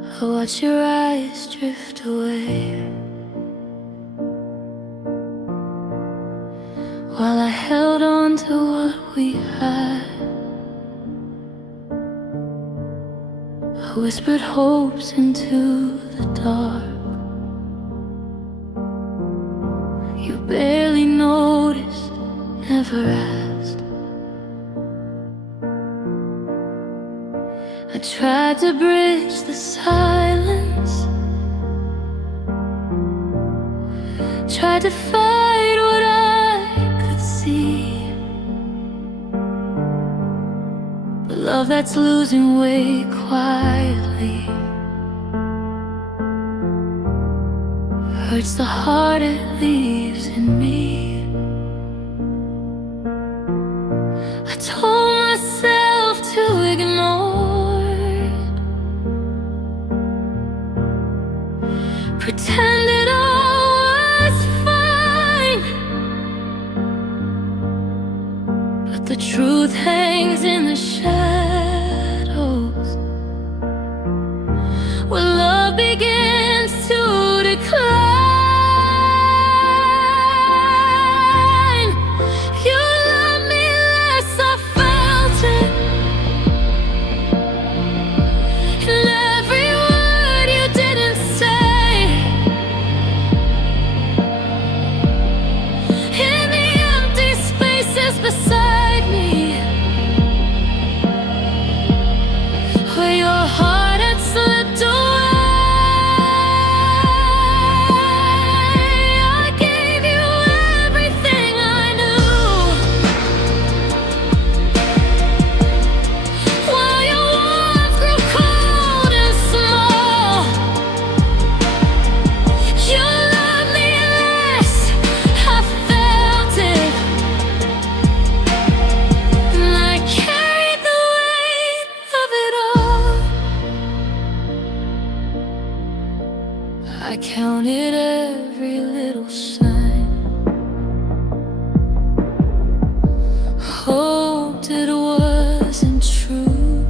I watch your eyes drift away while I held on to what we had. I whispered hopes into the dark. You barely noticed, never asked. I tried to bridge the silence, tried to fight what I could see, but love that's losing way quietly hurts the heart it leaves in me. I told myself to ignore it, pretend it all was fine, but the truth hangs in the shadows where love begins to decline. You love me less, I felt it in every word you didn't say, in the empty spaces beside me, where your heart had slipped away. I gave you everything I knew, while your warmth grew cold and small. You loved me less, I felt it, and I carried the weight of it all. I counted every little sign, hoped it wasn't true,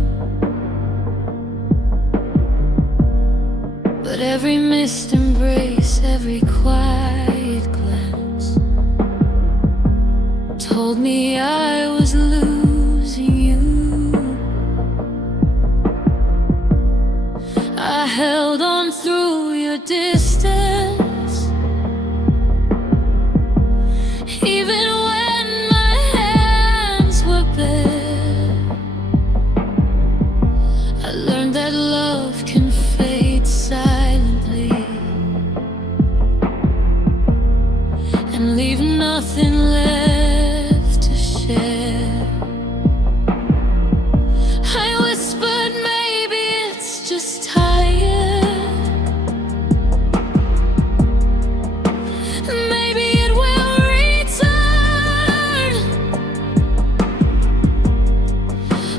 but every missed embrace, every quiet glance told me I was losing you. I held on through your distance, even when my hands were bare. I learned that love can fade silently and leave nothing left to share. I whispered, maybe it's just tired, maybe it will return,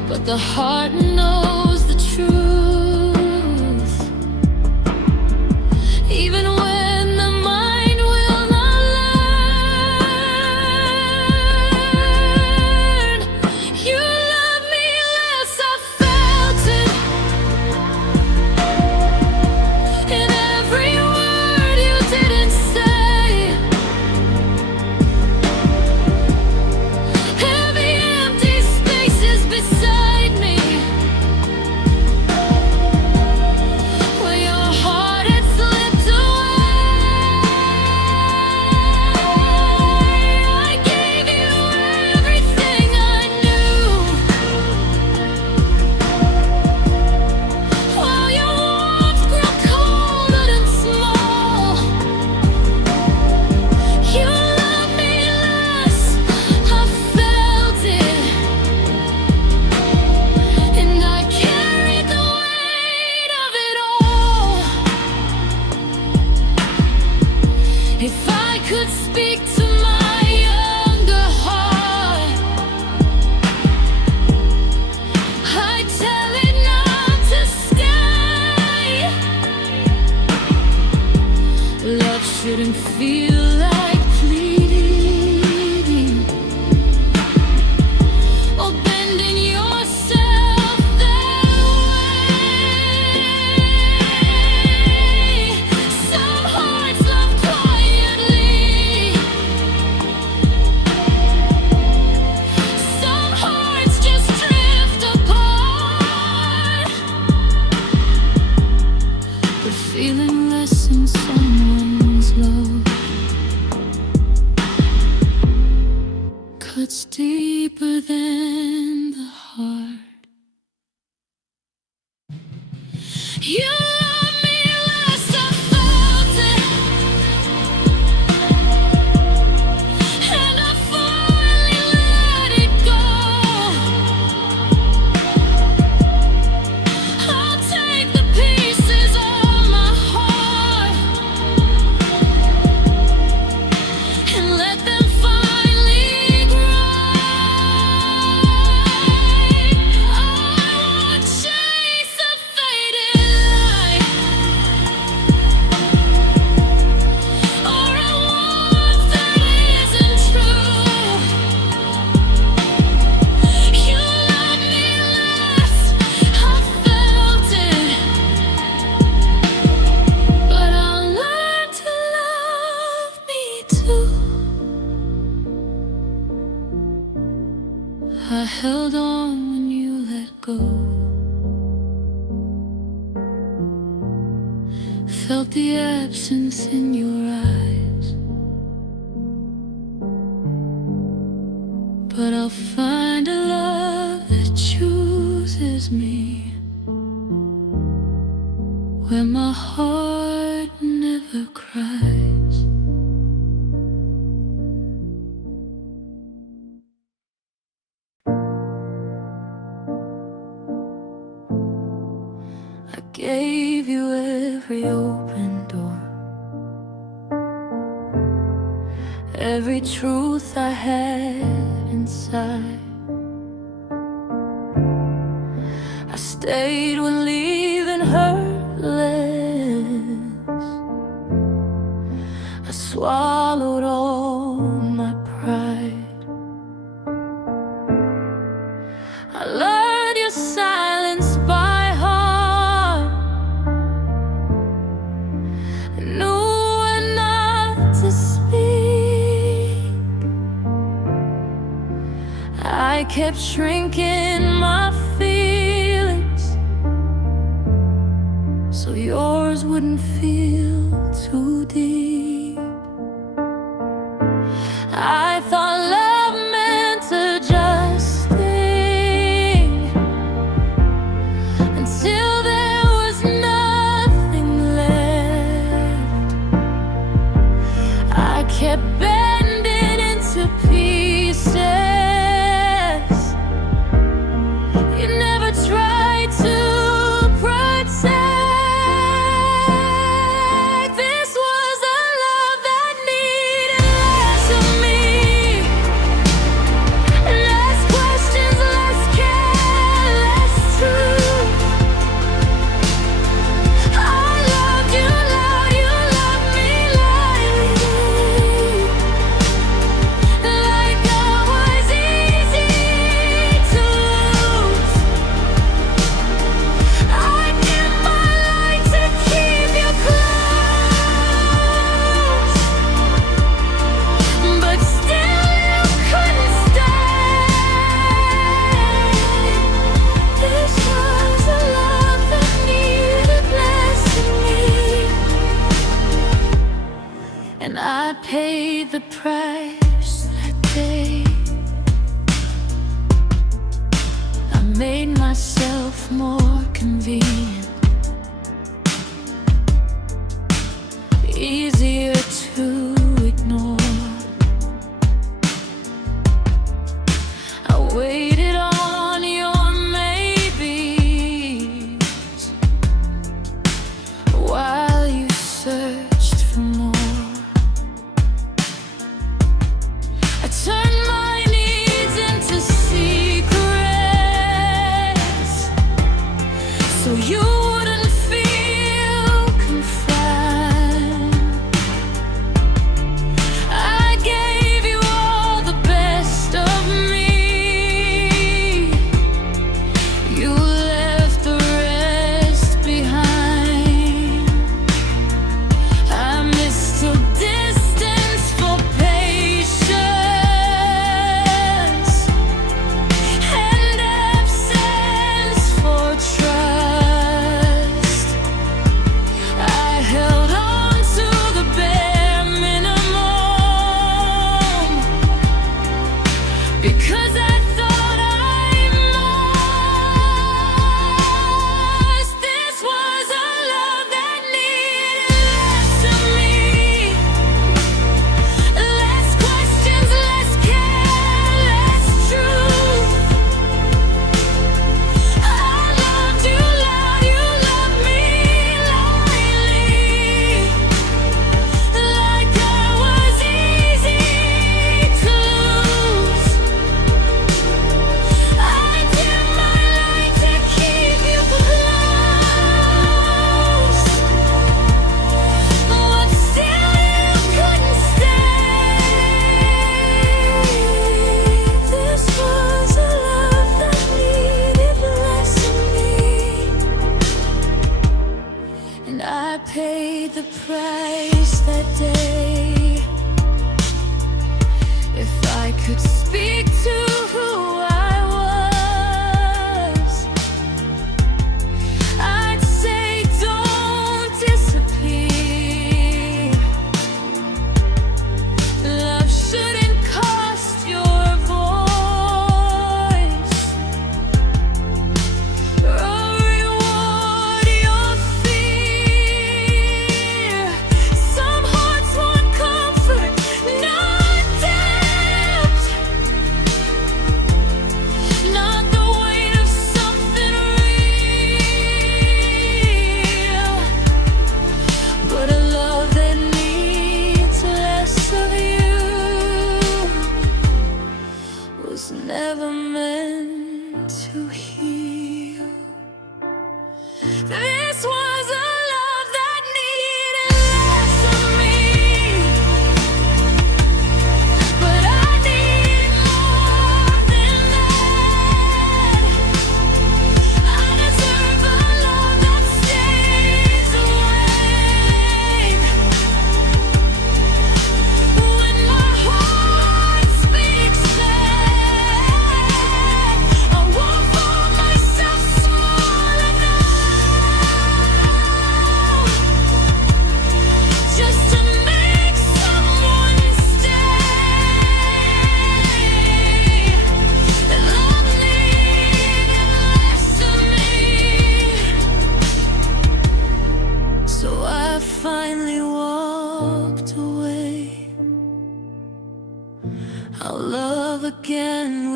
but the heart knows the truth, even when the mind will not learn. You love me less, I felt it in every word you didn't say, heavy empty spaces beside me, where your heart had slipped away. I gave you everything I knew, while your warmth grew cold and small. You loved me less, I felt it, and I carried the weight of it all. If I could speak to my younger heart, I'd tell it not to stay. Love shouldn't feel like pleading or bending yourself that way. gone when you let go. Felt the absence in your eyes, but I'll find a love that chooses me, where my heart never cries. I gave you every open door, every truth I had inside. I stayed when leaving hurt less. I swallowed all my pride. I learned your silence by heart, knew when not to speak. I kept shrinking my feelings so yours wouldn't feel too deep. I thought love meant to just sting, until there was nothing left. I kept bending into pieces. You never tried to protect. This was a love that needed less of me, less questions, less care, less truth. I loved you loud, you loved me lightly, like I was easy to lose. I did my life to keep you close, but still you couldn't stay. This was a love that needed less of me, and I paid the price that day. I made myself more convenient, easier to ignore. I waited on your maybes while you searched for more. I turned my needs into secrets so you wouldn't feel confined. I gave you all the best of me. You left the rest behind. I mistook distance for patience, and absence for trust. I held on to the bare minimum because I thought I must. This was a love that needed less of me, less questions, less care, less truth. I loved you loud, you loved me lightly, like I was easy to lose. I did my life to keep you close, but still you couldn't stay. This was a love that needed less of me, and I paid the price that day. If I could speak to who I was,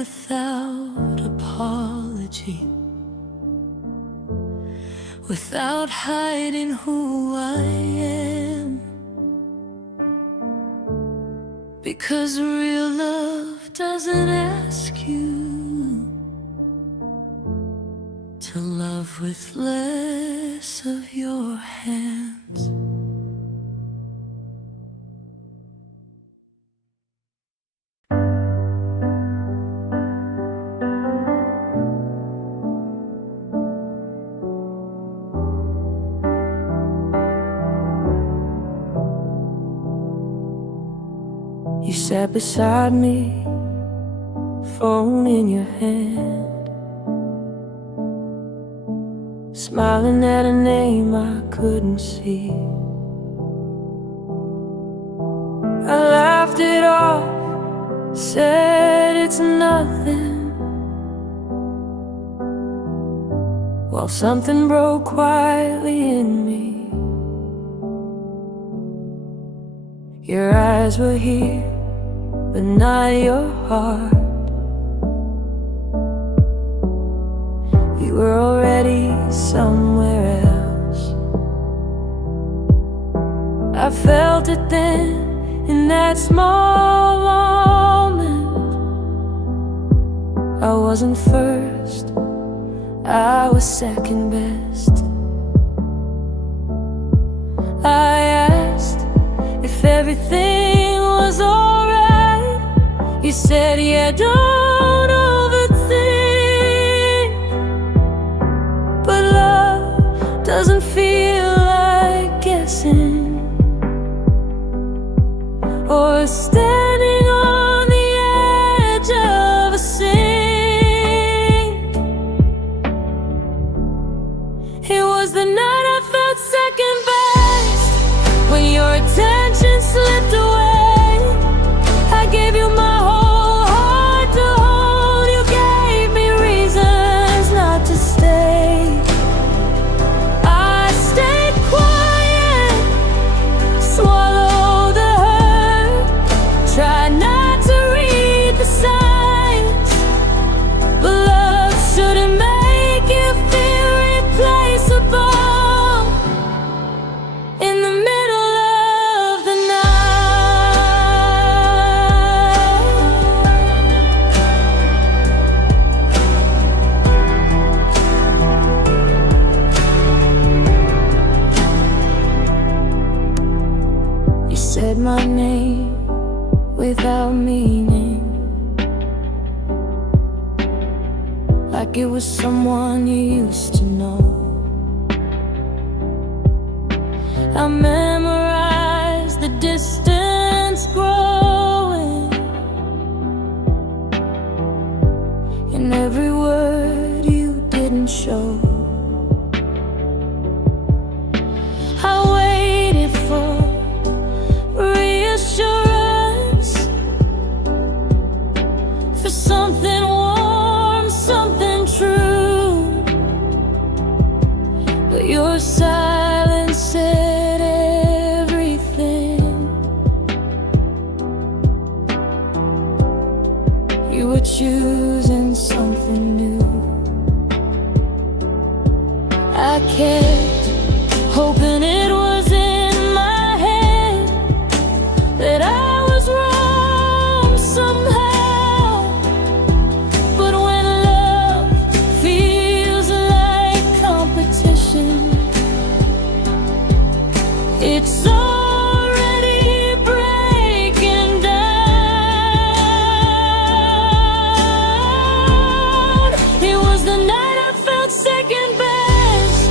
without apology, without hiding who I am. Because real love doesn't ask you to love with less of your hands. You sat beside me, phone in your hand, smiling at a name I couldn't see. I laughed it off, said it's nothing, while something broke quietly in me. Your eyes were here, but not your heart. You were already somewhere else. I felt it then, in that small moment. I wasn't first, I was second best. I asked if everything was alright. You said, yeah, don't overthink. But love doesn't feel like guessing or standing on the edge of a sink. It was the night I felt second best, when your attention slipped away. I gave you my whole heart to hold. You gave me reasons not to stay. I stayed quiet, swallowed the hurt, tried not to read the signs. But love shouldn't make you feel replaceable in the middle of the night. You said my name without meaning, like it was someone you used to know. I memorized the distance growing in every word you didn't show. I waited for reassurance, for something warm, something true. But your silence said everything. You were choosing something new. I kept hoping it was in my head that I was wrong somehow. But when love feels like competition, it's already breaking down. It was the night I felt second best,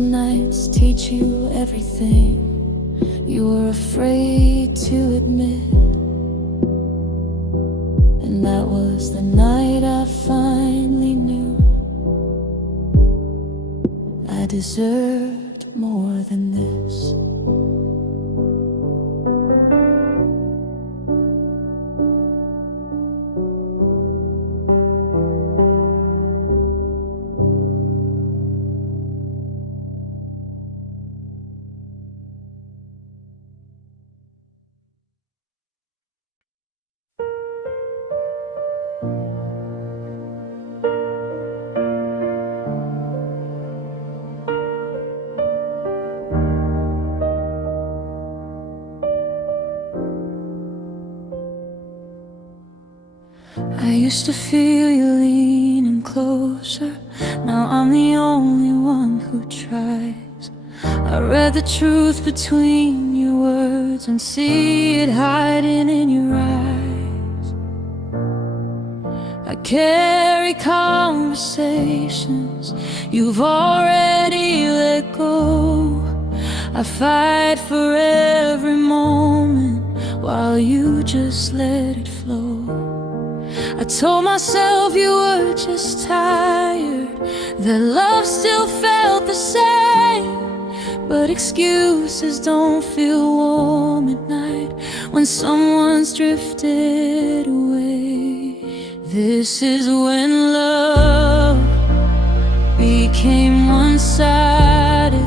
Some nights teach you everything you were afraid to admit. And that was the night I finally knew I deserved more than this. I used to feel you leaning closer. Now I'm the only one who tries. I read the truth between your words and see it hiding in your eyes. I carry conversations you've already let go. I fight for every moment while you just let it flow. I told myself you were just tired, that love still felt the same. But excuses don't feel warm at night when someone's drifted away. This is when love became one-sided,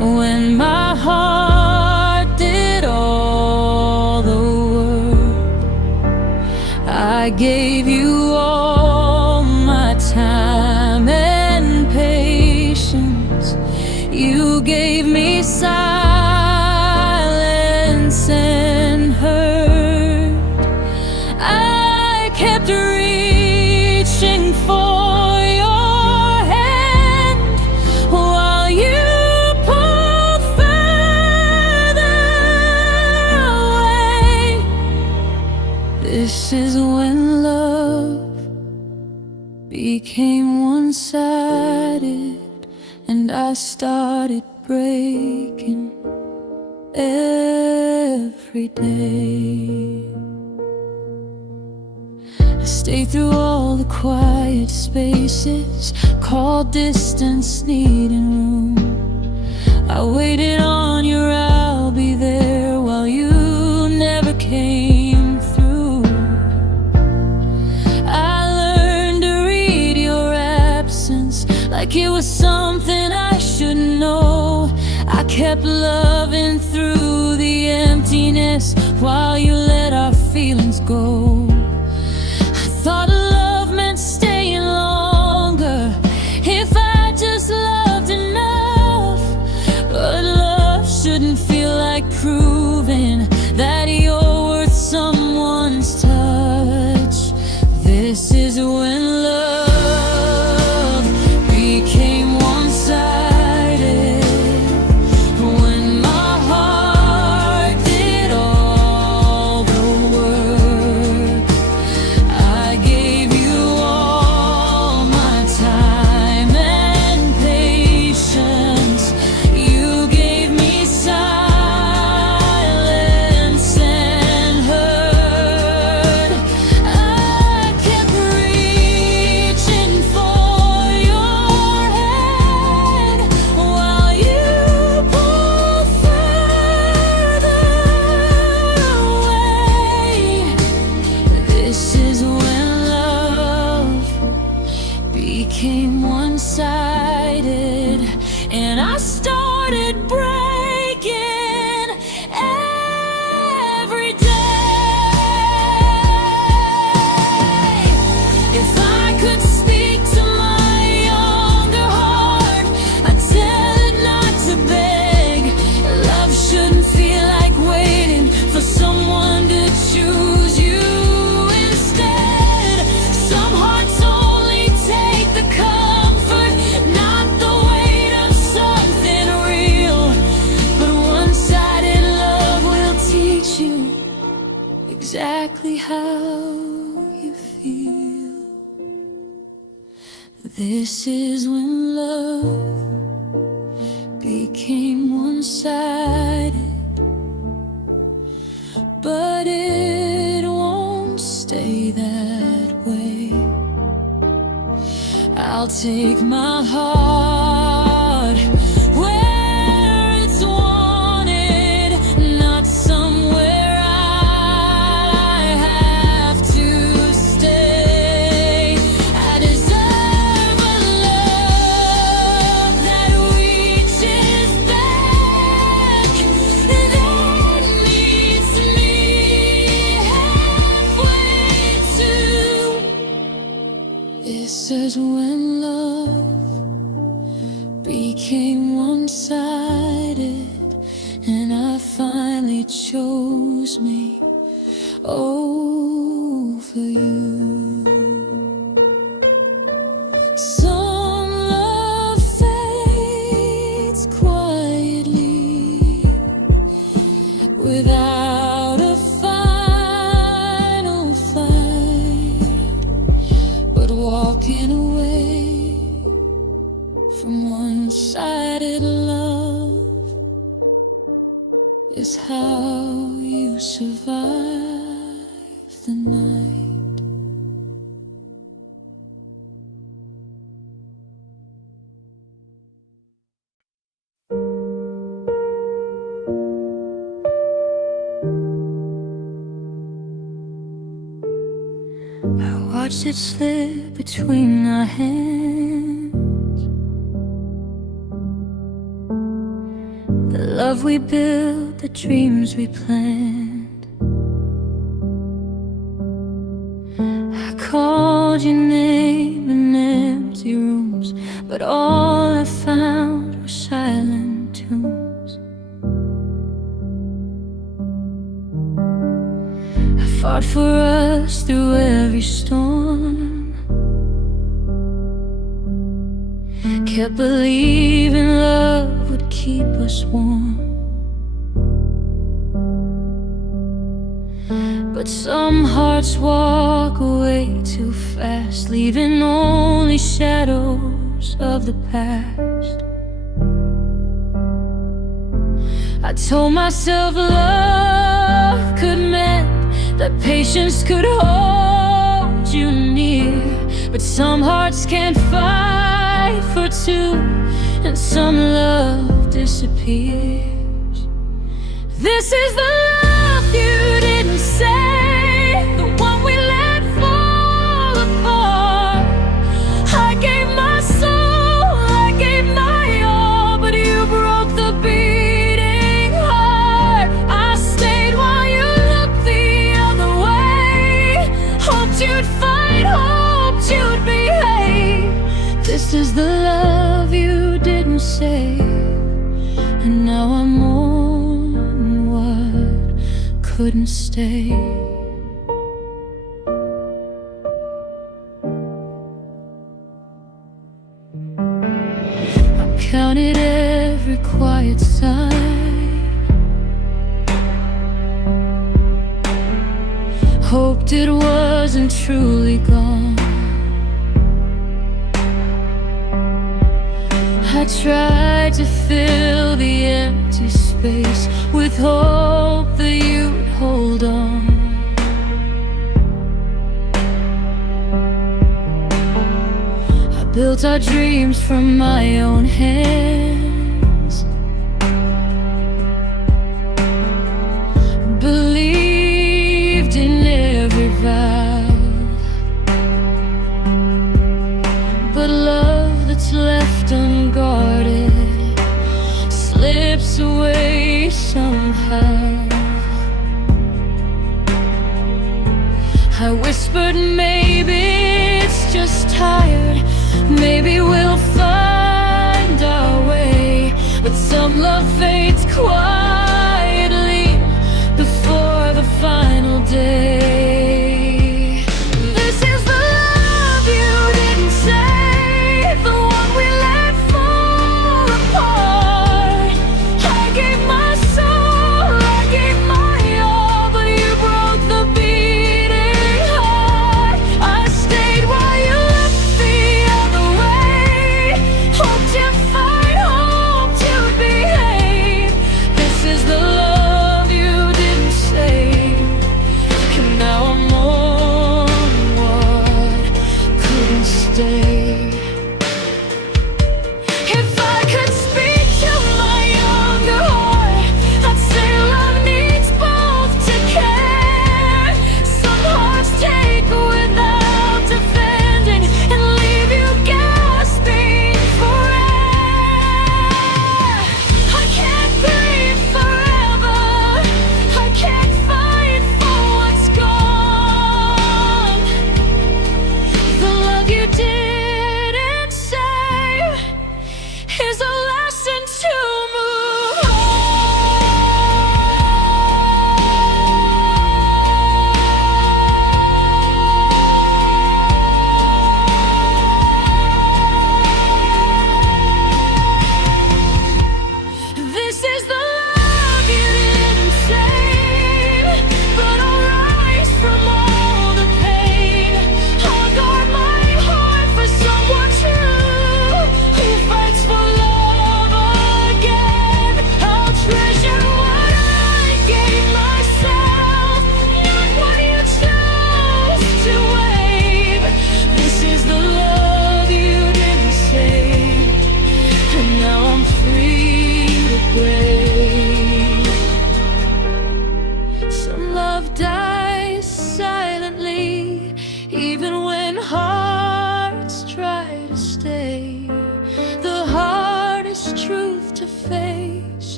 when my heart did all the work. I gave you all my time and patience. You gave me silence and hurt. I kept reaching for your hand while you pulled further away. This is when love became one-sided, and I started breaking every day. I stayed through all the quiet spaces, called distance needing room. I waited on your I'll be there while you never came through. I learned to read your absence like it was something I should know. I kept loving through the emptiness while you let our feelings go. I thought love meant staying longer if I just loved enough. But love shouldn't feel like proving that you're worth someone's touch. This is when love became one-sided, when my heart did all the work. I gave you all my time and patience. You gave me silence and hurt. I kept reaching for your hand while you pulled further away. This is when love became one-sided, and I started breaking every day. If I could speak to my younger heart, I'd tell it not to beg. Love shouldn't feel like waiting for someone to choose you instead. Some hearts only take the comfort, not the weight of something real. But one-sided love will teach you exactly how you feel. This is when love take my heart where it's wanted, not somewhere I have to stay. I deserve a love that reaches back, that meets me halfway too. It says when love became one-sided and I finally chose me over you. Some love fades quietly without a final fight, but walking away from one-sided love is how you survive the night. I watched it slip between our hands, the love we built, the dreams we planned. I called your name in empty rooms, but all I found were silent tombs. I fought for us through every storm, kept believing love would keep us warm. But some hearts walk away too fast, leaving only shadows of the past. I told myself love could mend, that patience could hold you near, but some hearts can't fight for two, and some love disappears. This is the love you didn't say, the one we let fall apart. I gave my soul, I gave my all, but you broke the beating heart. I stayed while you looked the other way, hoped you'd fight, hoped you'd behave. This is the love you didn't say, and now I'm on what couldn't stay. I counted every quiet sign, hoped it wasn't truly gone. I tried to fill the empty space with hope that you'd hold on. I built our dreams from my own hands, believed in every vow, but love that's left unguarded slips away somehow. I whispered maybe it's just tired, maybe we'll find our way, but some love fades quietly before the final day. This is the love you didn't say, the one we let fall apart. I gave my soul, I gave my all, but you broke the beating heart. I stayed while you looked the other way, hoped you'd fight, hoped you'd behave. This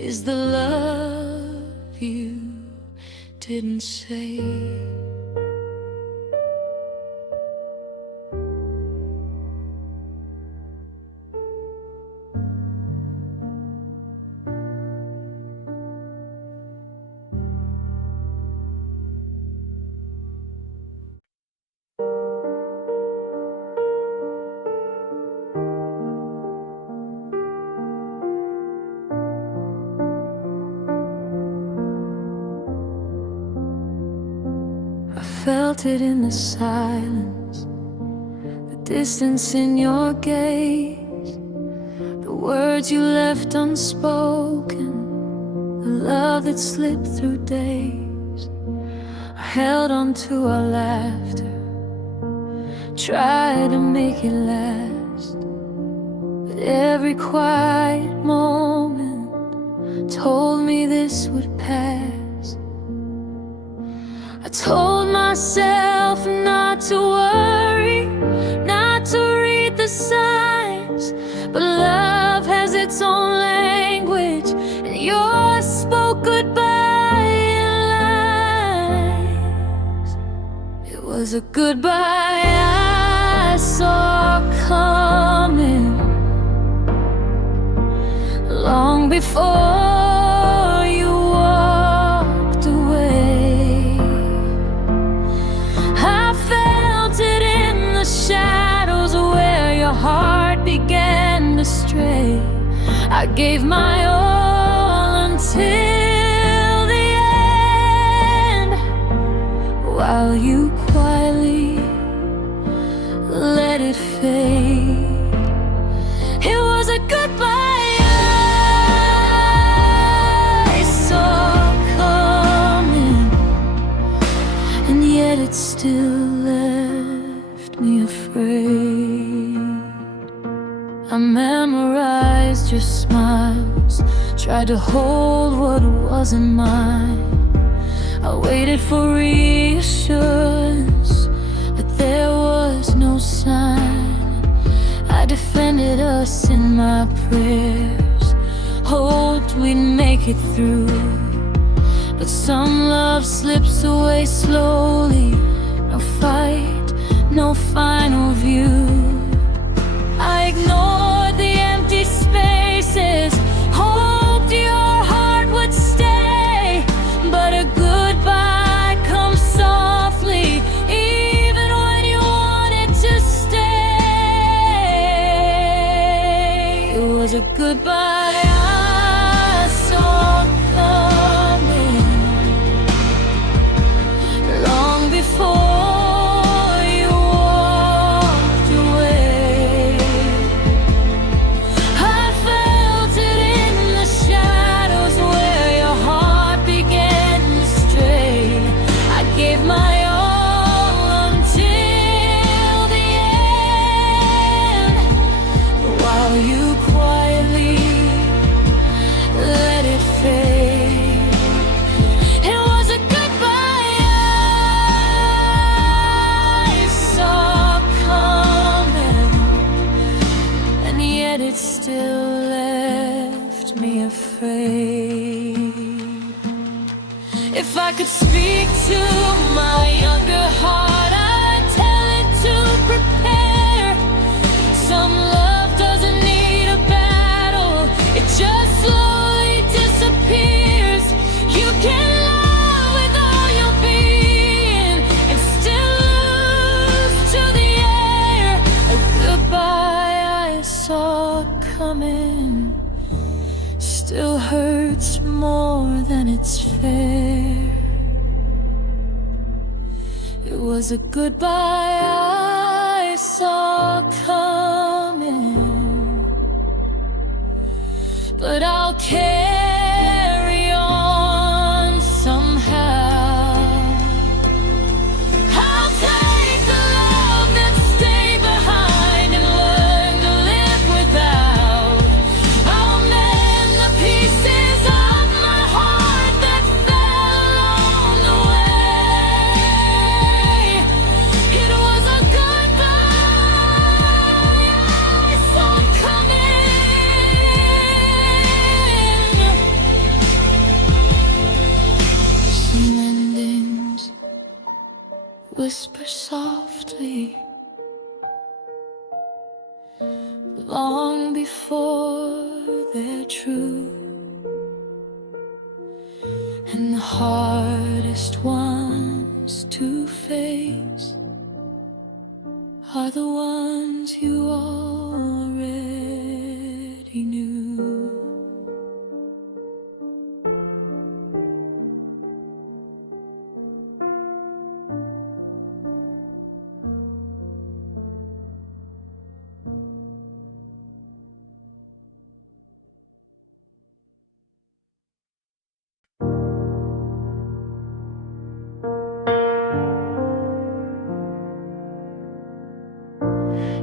is the love you didn't say. I felt it in the silence, the distance in your gaze, the words you left unspoken, the love that slipped through days. I held on to our laughter, tried to make it last, but every quiet moment told me this would pass. I told myself not to worry, not to read the signs, but love has its own language, and yours spoke goodbye in lines. It was a goodbye I saw coming long before you walked away. I felt it in the shadows where your heart began to stray. I gave my all until the end, while you quietly let it fade. It was a goodbye I saw coming, and yet it still left me afraid. I memorized your smiles, tried to hold what wasn't mine. I waited for reassurance, but there was no sign. I defended us in my prayers, hoped we'd make it through, but some love slips away slowly. No fight, no final view. I ignored the empty spaces, hoped your heart would stay, but a goodbye comes softly, even when you wanted to stay. It was a goodbye I saw coming long before you walked away. I felt it in the shadows where your heart began to stray. I gave my all until the end, while you quietly let it fade. It was a goodbye I saw coming, and yet it still left me afraid. If I could speak to my younger heart, I'd tell it to prepare. Some love doesn't need a battle, it just slowly disappears. You can love with all your being and still lose to the air. A goodbye I saw coming still hurts more than it's fair. It was a goodbye I saw coming, but I'll carry on somehow. I'll take the love that stayed behind and learn to live without. I'll mend the pieces of my heart that fell along the way. It was a goodbye I saw coming, whisper softly, long before they're true. And the hardest ones to face are the ones you already knew.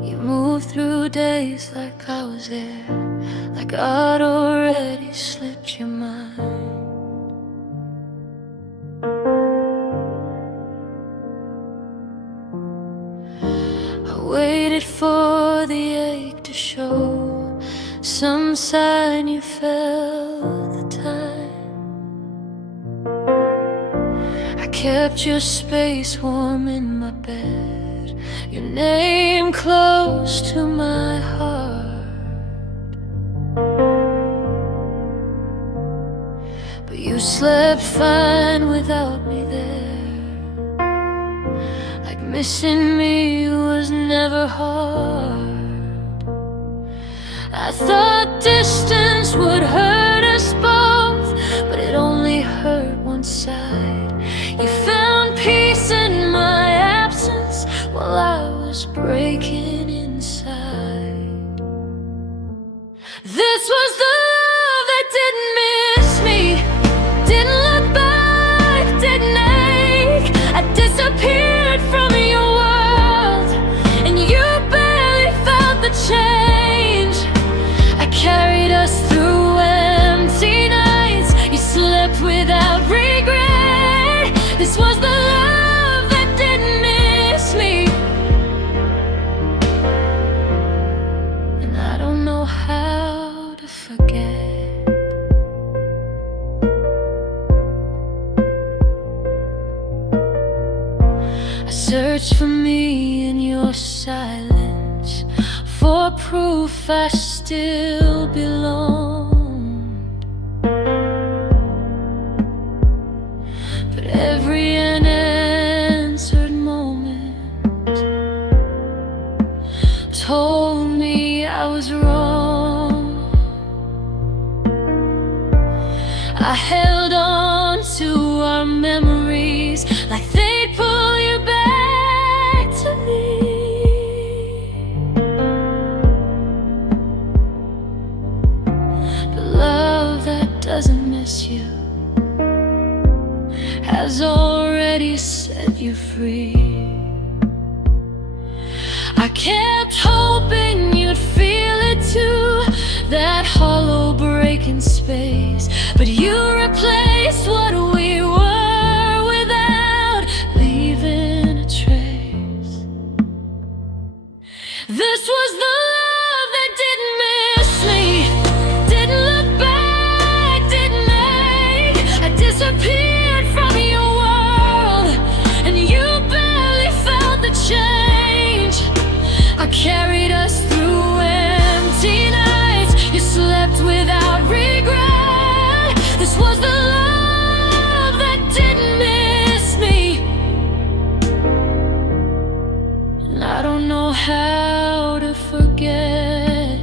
You move through days like I was there, like I'd already slipped your mind. I waited for the ache to show some sign you felt the time. I kept your space warm in my bed, your name close to my heart. But you slept fine without me there, like missing me was never hard. I thought distance would hurt us both, but it only hurt one side. You found peace in my absence while I was breaking inside. This was the love that didn't miss me, didn't look back, didn't ache. I disappeared from your world, and you barely felt the change. I carried us through empty nights, you slept without regret. This was the love that didn't miss me, and I don't know how to forget. I searched for me in your silence, for proof I still belonged. But every unanswered moment told me I was wrong. I held on to our memories like they'd pull you back to me. But love that doesn't miss you has already set you free. I kept hoping you'd feel it too, that hollow break in space, but you replaced what we were without leaving a trace. This was the love that didn't miss me, didn't look back, didn't ache. I disappeared from your world, and you barely felt the change. I carried us through empty nights, you slept without regret. This was the love that didn't miss me, and I don't know how to forget.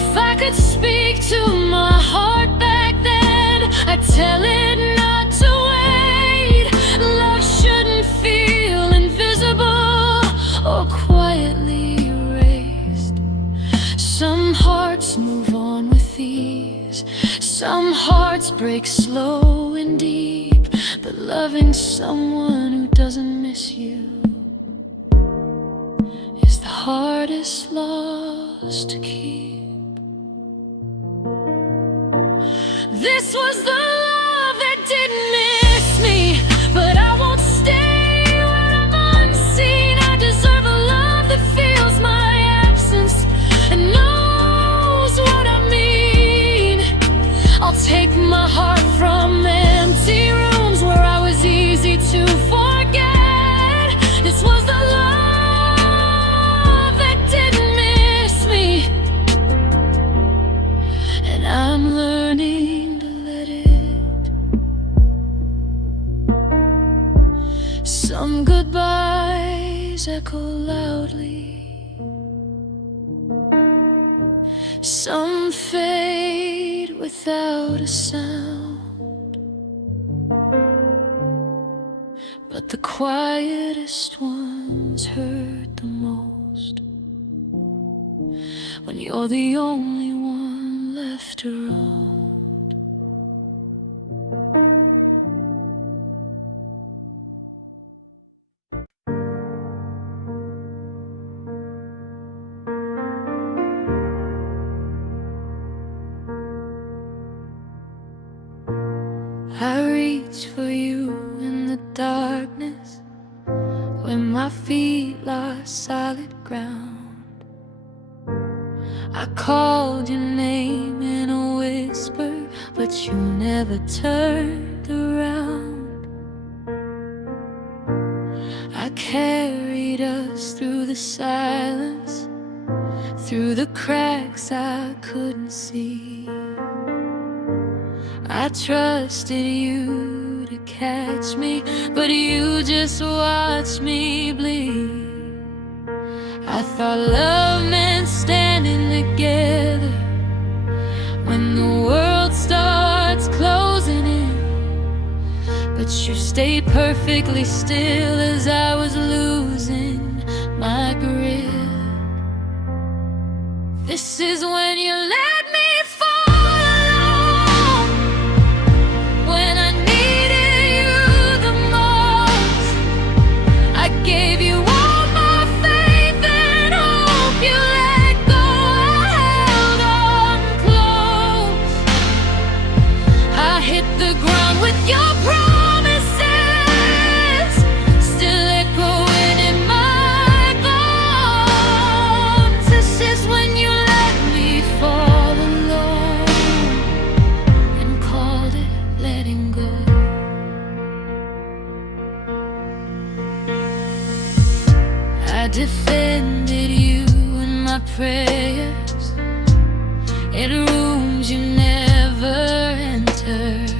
If I could speak to my heart back then, I'd tell it not to wait. Love shouldn't feel invisible or quietly erased. Some hearts move on with ease, some hearts break slow and deep. But loving someone who doesn't miss you is the hardest loss to keep. This was the love that didn't miss me, but I won't stay when I'm unseen. I deserve a love that feels my absence and knows what I mean. I'll take my heart from empty rooms where I was easy to forget. songs echo loudly. Some fade without a sound, but the quietest ones hurt the most when you're the only one left around. I reach for you in the darkness when my feet lost solid ground. I called your name in a whisper, but you never turned around. I carried us through the silence, through the cracks I couldn't see. I trusted you to catch me, but you just watched me bleed. I thought love meant standing together when the world starts closing in, but you stayed perfectly still as I was losing my grip. This is when you let me fall. I defended you in my prayers, in rooms you never entered.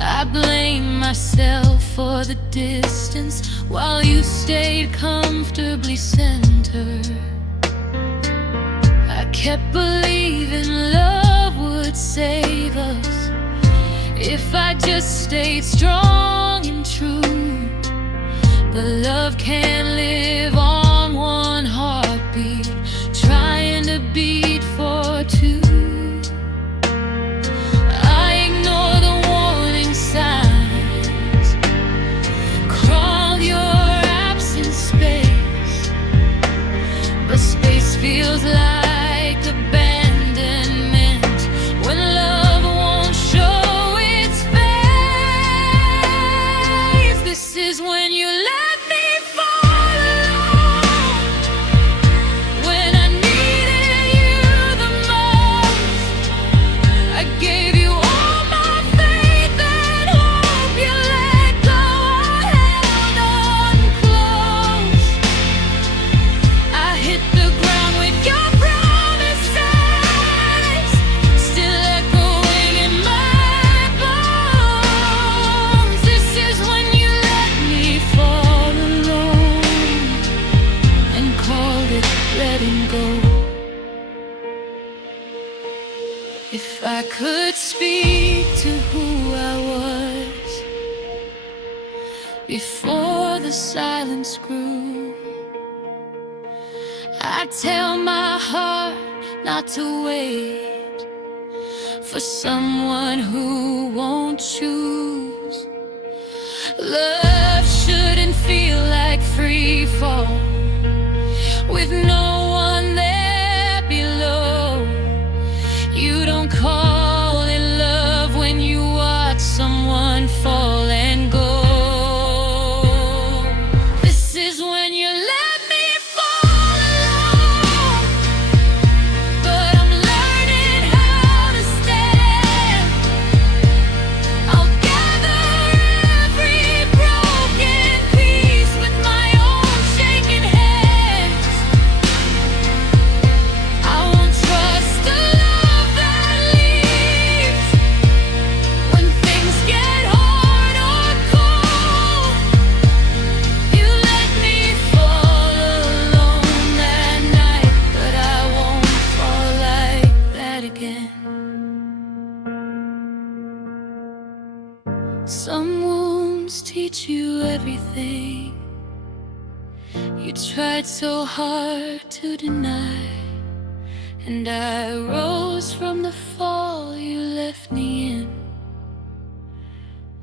I blame myself for the distance while you stayed comfortably centered. I kept believing love would save us if I just stayed strong and true. But love can't live on one heartbeat, trying to beat for two. I ignore the warning signs, crawl your absent space, but space feels like abandonment when love won't show its face. This is when you let if I could speak to who I was before the silence grew, I'd tell my heart not to wait for someone who won't choose. Love shouldn't feel like free fall with no one there below. You don't call it love when you watch someone fall and go. This is when you let me fall alone, but I'm learning how to stand. I'll gather every broken piece with my own shaking hands. I won't trust the love that leaves again. Some wounds teach you everything you tried so hard to deny, and I rose from the fall you left me in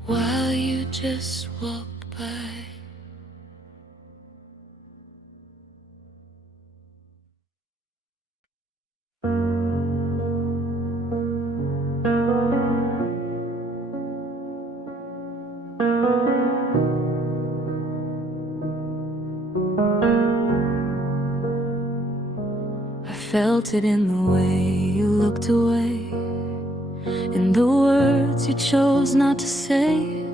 while you just walked by. I felt it in the way you looked away, in the words you chose not to say.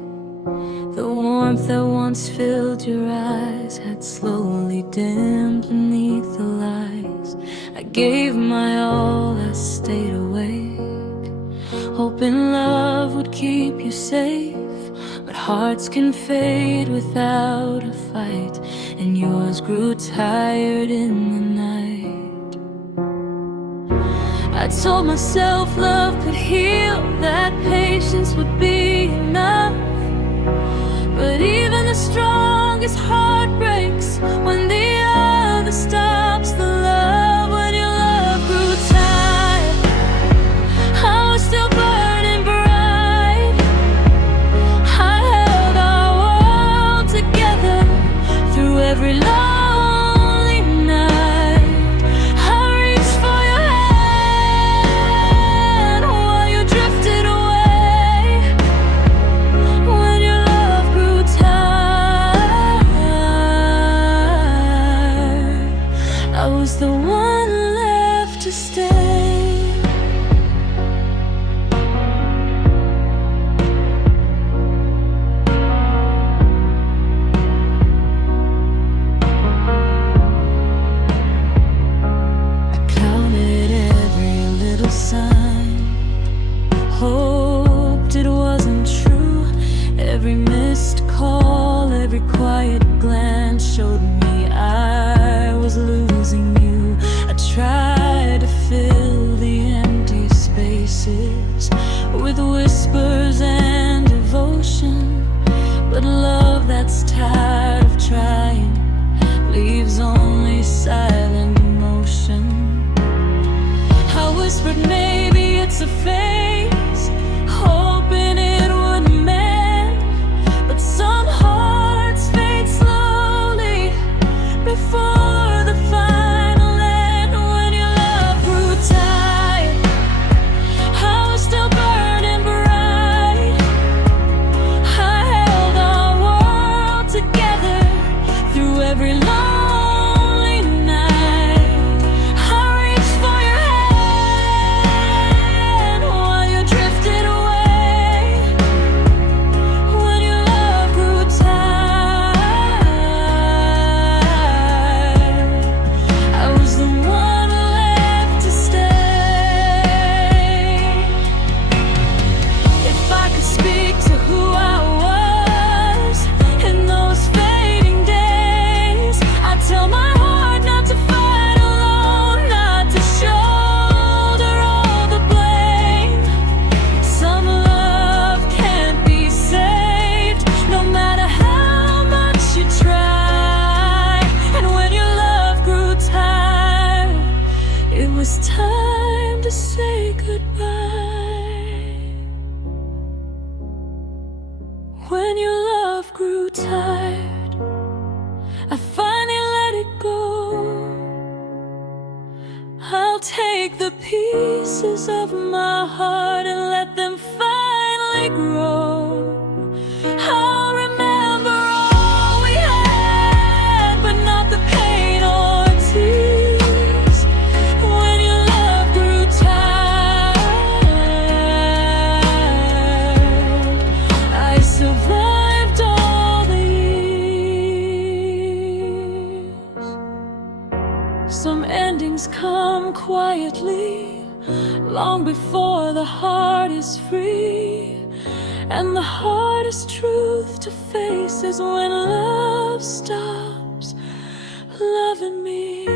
The warmth that once filled your eyes had slowly dimmed beneath the lies. I gave my all, I stayed awake, hoping love would keep you safe. But hearts can fade without a fight, and yours grew tired in the night. I told myself love could heal, that patience would be enough. But even the strongest heart breaks when the other stops the love. When your love grew tired, I was still burning bright. I held our world together through every lonely night. I reached for your hand while you drifted away. When your love grew tired, I was the one left to stay. I counted every little sign, hoped it wasn't true. Every missed call, every quiet glance showed me I was losing you. I tried to fill the empty spaces with whispers and devotion, but love that's tired of trying leaves only silent emotion. I whispered maybe it's a phase, hoping it would mend. But some hearts fade slowly before the final end. When your love grew tired, I was still burning bright. I held our world together through every lonely night. I reached for your hand while you drifted away. When your love grew tired, I was the one left to stay. If I could speak to who I was in those fading days, I'd tell my heart not to fight alone, not to shoulder all the blame. Some love can't be saved, no matter how much you try. And when your love grew tired, it was time to say goodbye. When your love grew tired, I finally let it go. I'll take the pieces of my heart and let them finally grow. I'll remember all we had, but not the pain or tears. When your love grew tired, I survived all the years. Some endings come quietly, long before the heart is free. And the hardest truth to face is when love stops loving me.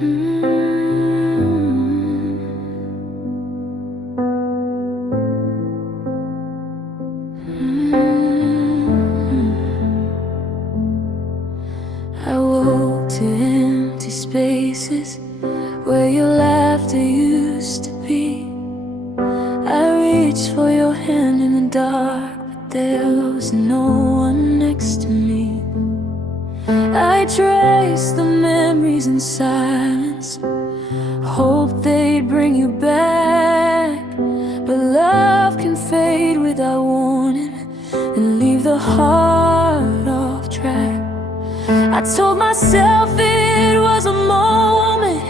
I woke to empty spaces where your laughter used to be. I reached for your hand in the dark, but there was no one next to me. I traced the memories in silence, hoped they'd bring you back. But love can fade without warning and leave the heart off track. I told myself it was a moment,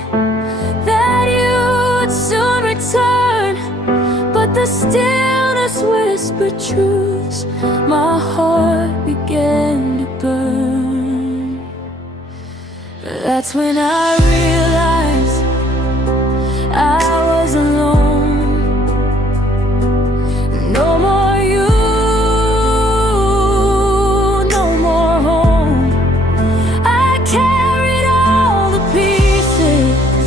that you'd soon return, but the stillness whispered truths. My heart began to burn. That's when I realized I was alone. No more you, no more home. I carried all the pieces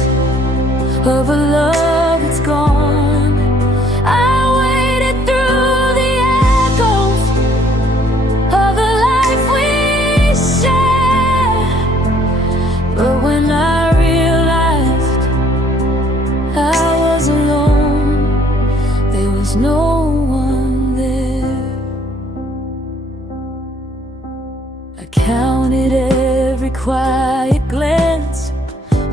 of a love that's gone. I waited through the echoes of the life we shared, but when I realized I was alone, there was no one there. I counted every quiet glance,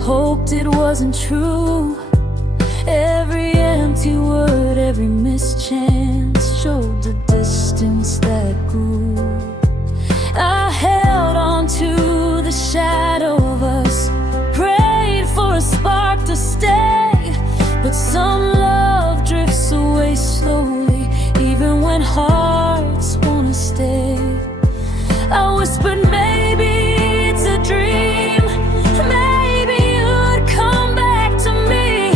hoped it wasn't true. Every empty word, every mischance showed the distance that grew. I held on to the shadow of us, prayed for a spark to stay, but some love drifts away slowly, even when hearts wanna stay. I whispered maybe it's a dream, maybe you'd come back to me,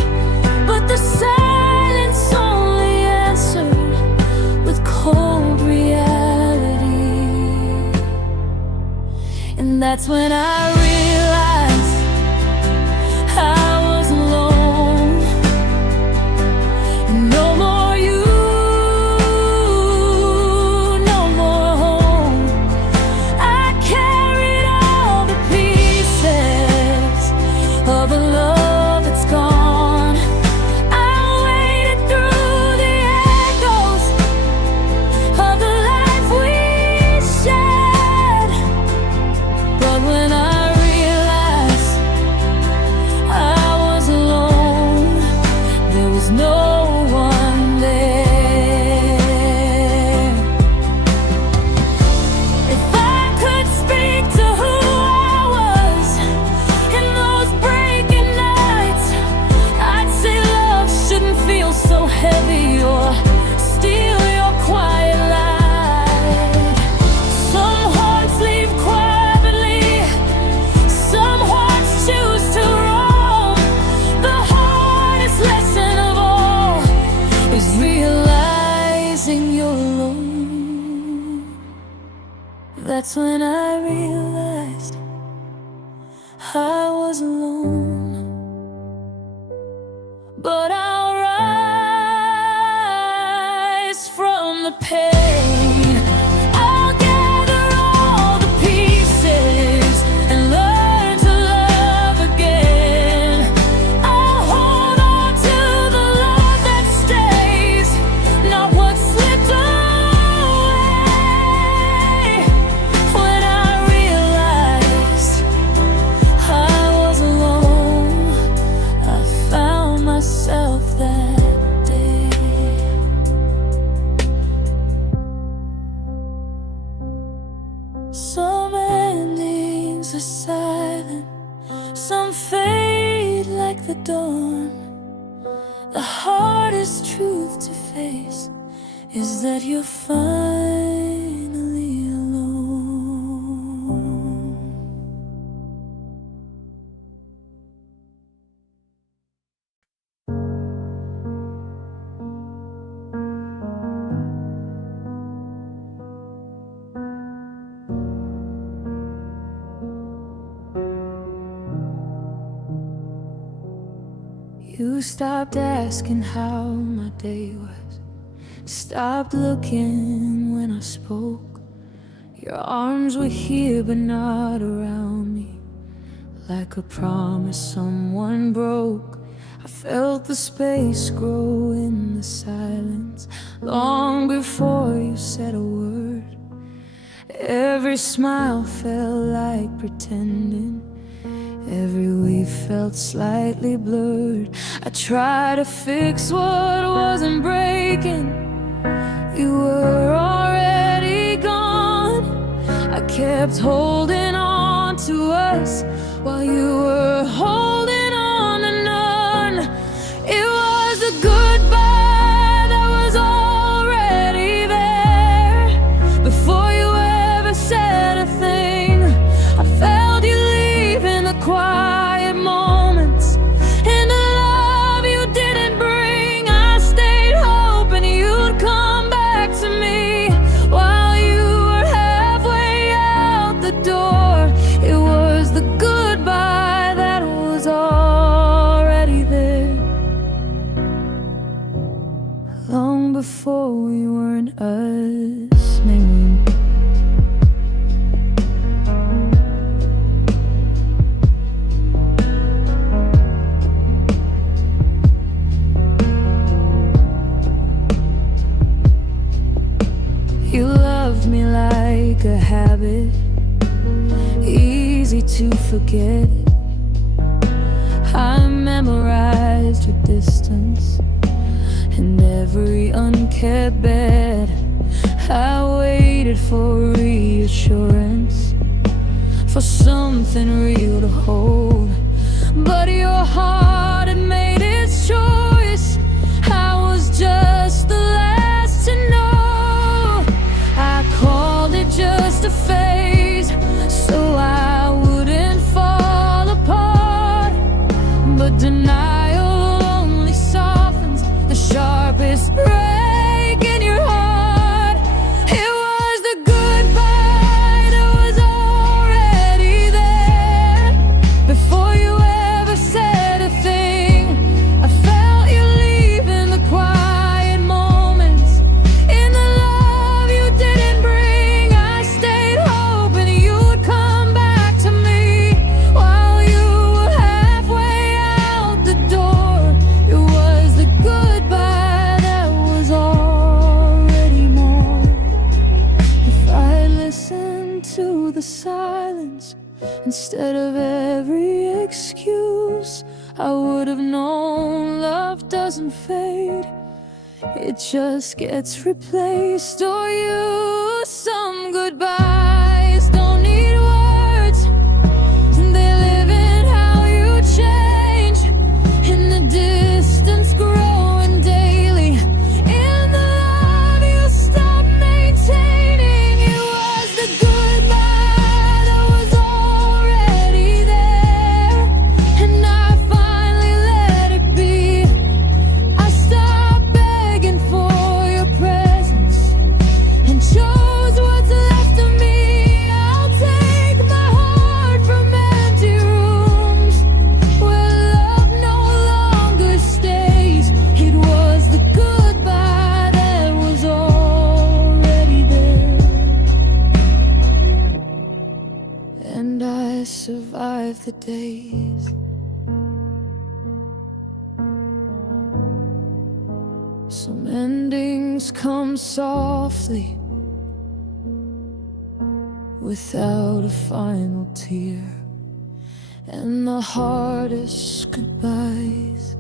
but the silence only answered with cold reality. And that's when I realized I was alone. No more you, no more home. I carried all the pieces of a love that's gone. I waited through the echoes of the life we shared, but when I realized I was alone, there was no one there. If I could speak to who I was in those breaking nights, I'd say love shouldn't feel so heavy or steal your quiet light. Some hearts leave quietly, some hearts choose to roam. The hardest lesson of all is realizing you're alone. That's when I realized I was alone. But I'll rise from the pain. I'll gather all the pieces and learn to love again. I'll hold on to the love that stays, not what slipped away. When I realized I was alone, I found myself that day. Some endings are silent, some fade like the dawn. The hardest truth to face is that you're finally alone. You stopped asking how my day was, stopped looking when I spoke. Your arms were here but not around me, like a promise someone broke. I felt the space grow in the silence long before you said a word. Every smile felt like pretending, every wave felt slightly blurred. I tried to fix what wasn't breaking, you were already gone. I kept holding on to us while you were holding on to none. It was a goodbye that was already there before you ever said a thing. I felt you leave in the quiet moments, and the love you didn't bring. I stayed hoping you'd come back to me while you were halfway out the door. It was the goodbye that was already there, long before we weren't us anymore. You loved me like a habit, easy to forget. I memorized your distance and every unkept bed. I waited for reassurance, for something real to hold, but your heart had made its choice. I was just the last to know. I called it just a phase, so I wouldn't fall apart. But denial only softens the sharpest break in your heart. It was the goodbye that was already there before you ever said a thing. I felt you leave in the quiet moments, in the love you didn't bring. I stayed hoping you'd come back to me while you were halfway out the door. It was the goodbye that was already more. If I listened to the silence instead of every excuse, I would have known love doesn't fade, it just gets replaced or used. Some goodbyes don't need words, they live in how you change, in the distance growing daily, in the love you stop maintaining. It was the goodbye that was already there, and I finally let it be. I stopped begging for your presence and chose what's left of me. I'll take my heart from empty rooms where love no longer stays. It was the goodbye that was already there, and I survived the days. Some endings come softly, without a final tear, and the hardest goodbyes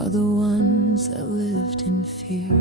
are the ones that lived in fear.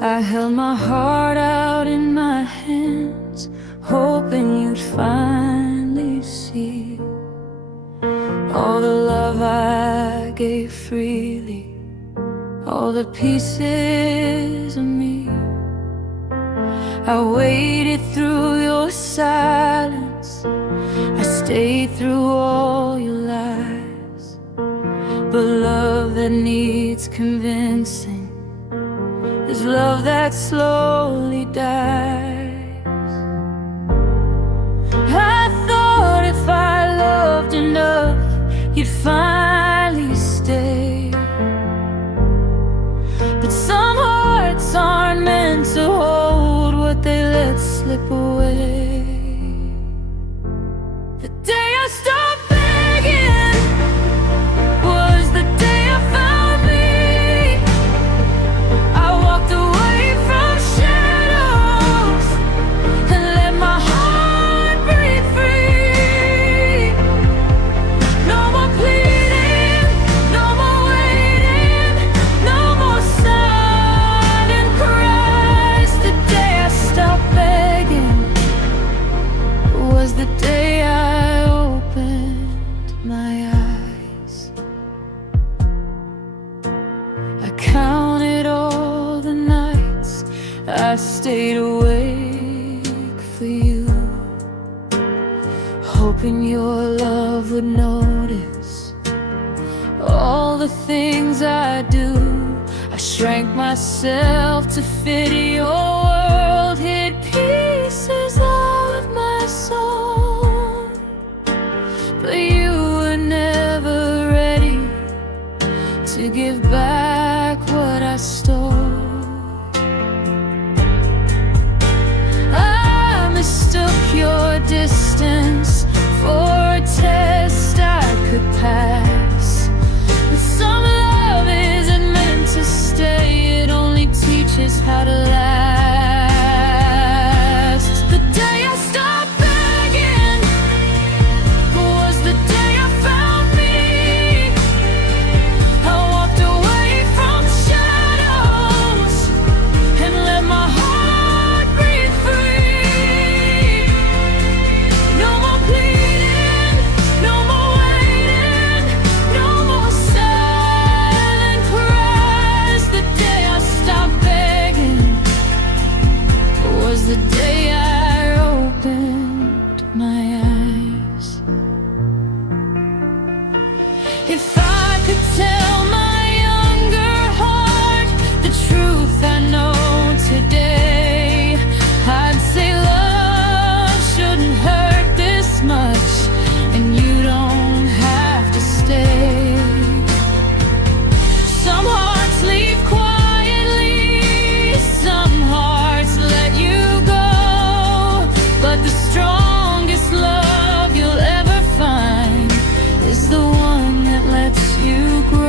I held my heart out in my hands, hoping you'd finally see all the love I gave all the pieces of me. I waited through your silence, I stayed through all your lies. But love that needs convincing is love that slowly dies. I thought if I loved enough, you'd finally stay. But some hearts aren't meant to hold what they let slip away. The day I stopped begging was the day I found me. I walked away from shadows and let my heart breathe free. No more pleading, no more waiting, no more silent cries. The day I stopped begging was the day I opened my eyes. I counted all the nights I stayed awake for you, hoping your love would notice all the things I do. I shrank myself to fit your world, hid pieces of my soul. But you were never ready to give back what I stole. I mistook your distance for a test I could pass. But some love isn't meant to stay, it only teaches how to last. The day I stopped begging was the day I found me. I walked away from shadows and let my heart breathe free. No more pleading, no more waiting, no more silent cries. The day I stopped begging was the day I opened my eyes. If I could tell my younger heart the truth I know today, I'd say love shouldn't hurt this much, and you don't have to stay. Some hearts leave quietly, some hearts let you go, but the strongest love you'll ever find is the one that lets you grow.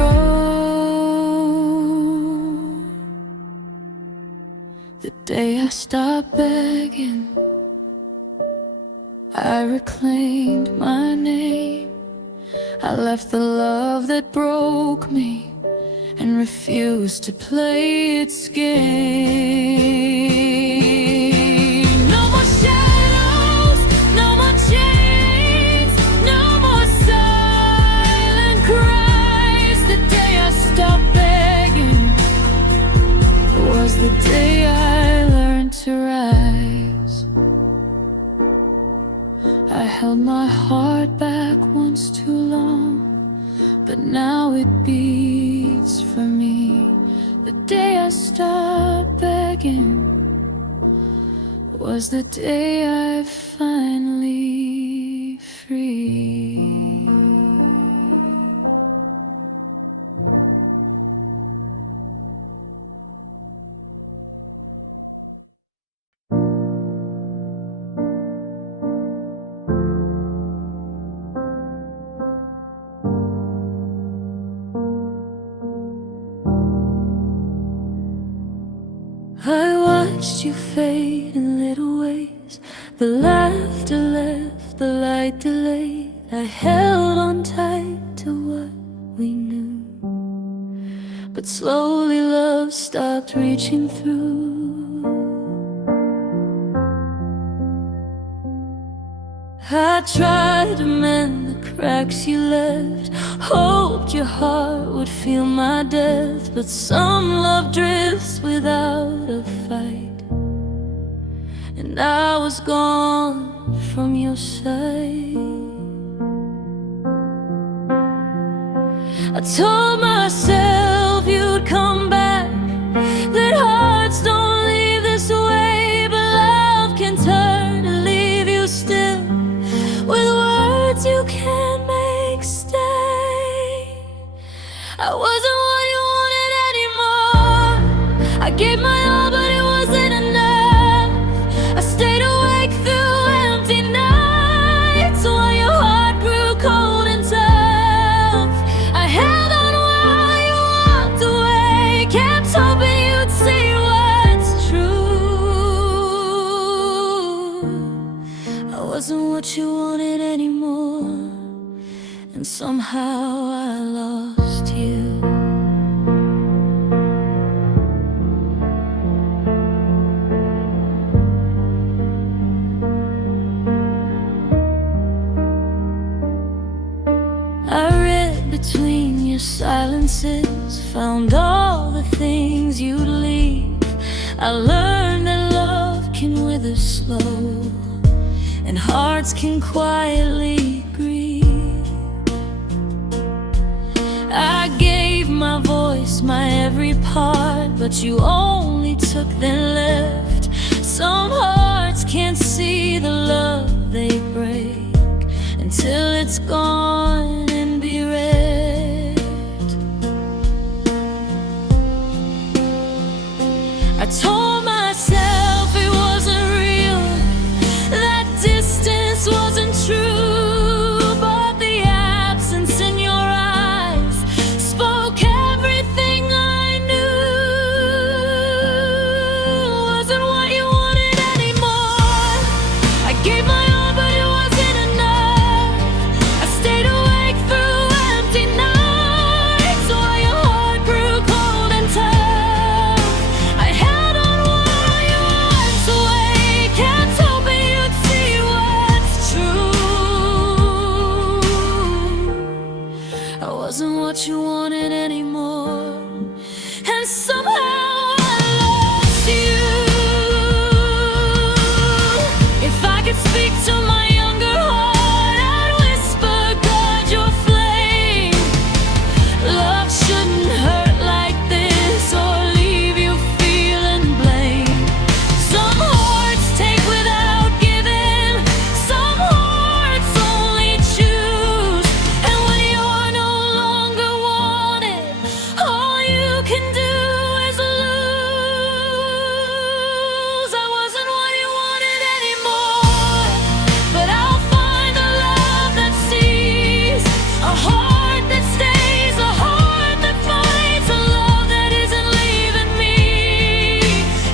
The day I stopped begging, I reclaimed my name. I left the love that broke me and refused to play its game. No more shadows, no more chains, no more silent cries. The day I stopped begging was the day I learned to rise. I held my heart back once too long, but now it beats for me. The day I stopped begging was the day I finally free. I watched you fade in little ways. The laughter left, the light delayed. I held on tight to what we knew, but slowly love stopped reaching through. I tried to mend the cracks you left, hoped your heart would feel my death. But some love drifts without a fight, and I was gone from your side. I told myself you'd come back, that hearts don't leave this way, but love can turn and leave you still, with words you can't make stay. I wasn't what you wanted anymore. I gave my all, but it wasn't enough. I stayed awake through empty nights while your heart grew cold and tough. I held on while you walked away, kept hoping you'd see what's true. I wasn't what you wanted anymore, and somehow I lost you. I read between your silences, found all the things you'd leave. I learned that love can wither slow, and hearts can quietly grieve. I gave my voice, my every part, but you only took then left. Some hearts can't see the love they break until it's gone and bereft. I told myself it wasn't real, that distance wasn't true, but the absence in your eyes spoke everything I knew. Wasn't what you wanted anymore. I gave my all, but it wasn't enough. I stayed awake through empty nights while your heart grew cold and tough. I held on while you walked away, kept hoping you'd see what's true. I wasn't what you wanted anymore, and somehow I lost you. If I could speak to my younger heart, I'd whisper, guard your flame. Love shouldn't hurt like this or leave you feeling blame. Some hearts take without giving, some hearts only choose. And when you're no longer wanted, all you can do is lose. I wasn't what you wanted anymore, but I'll find a love that sees, a heart that stays, a heart that fights, a love that isn't leaving me.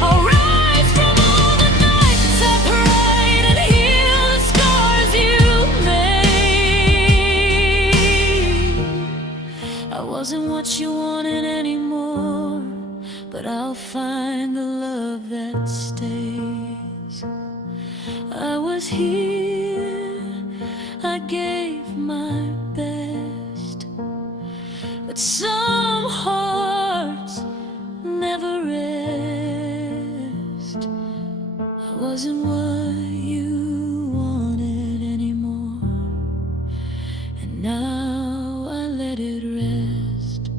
I'll rise from all the nights I cried and heal the scars you made. I wasn't what you wanted anymore, but I'll find the love that stays. I was here, I gave my best, but some hearts never rest. I wasn't what you wanted anymore, and now I let it rest.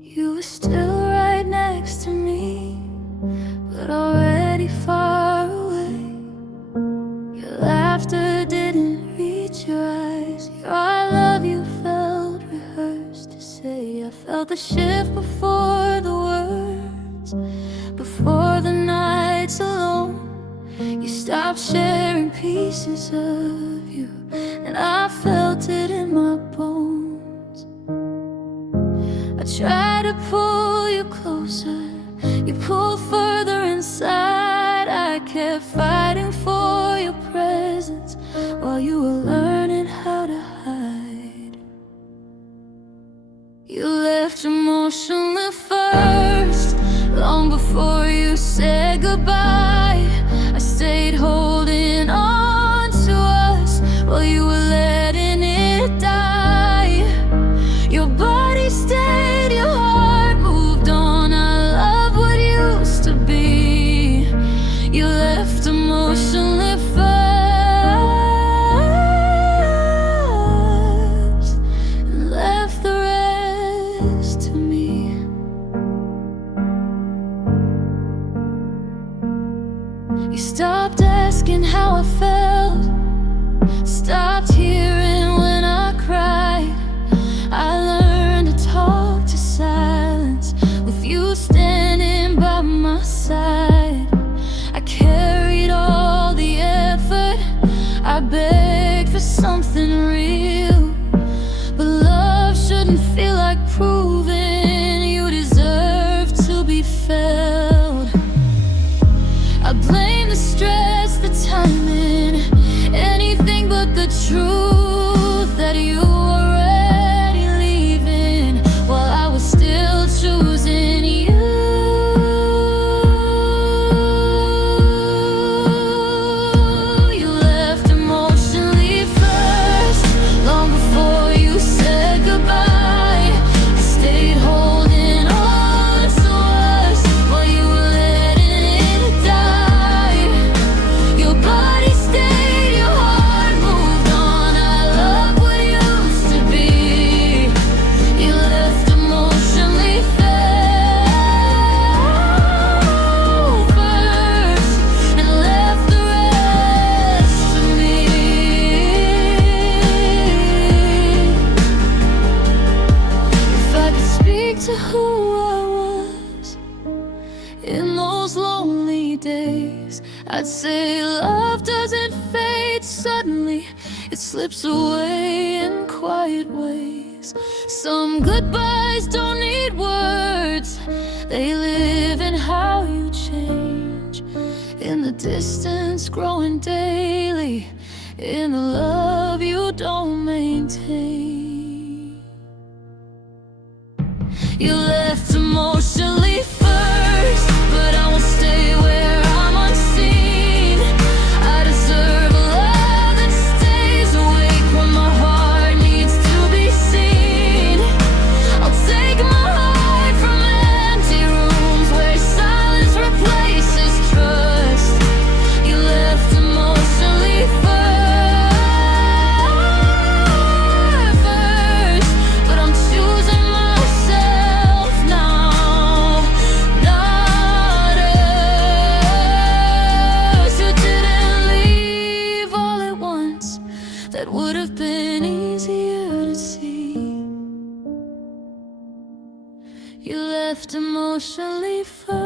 You were still right next to me, but already far away. Your laughter didn't reach your eyes, your I love you felt rehearsed to say. I felt the shift before the words, before the nights alone. You stopped sharing pieces of you, and I felt it in my bones. I tried to pull you closer, you pulled further inside. first. Long before you said goodbye, I stayed holding on to us while you were letting it die. Your body stayed, your heart moved on. I love what used to be. You left emotionally first and left the rest to me. You stopped asking how I felt, stopped hearing when I cried. I learned to talk to silence with you standing by my side. I carried all the effort, I begged for something real, but love shouldn't feel like proving you deserve to be felt. I blame the stress, the timing, anything but the truth that you were already leaving while I was still choosing you. You left emotionally first, long before you said goodbye. I stayed holding on to us while you were letting it die. Your body stayed, your heart moved on. I love what used to be. You left emotionally first and left the rest to me. If I could speak to who I was in those lonely days, I'd say love doesn't fade suddenly, it slips away in quiet ways. Some goodbyes don't need words, they live in how you change, in the distance growing daily, in the love you don't maintain. You left emotionally first, but I will stay where I'm unseen. I deserve a love that stays awake when my heart needs to be seen. I'll take my heart from empty rooms where silence replaces trust. You left emotionally first, but I'm choosing myself now, not us. You didn't leave all at once, that would have been easier to see. You left emotionally first,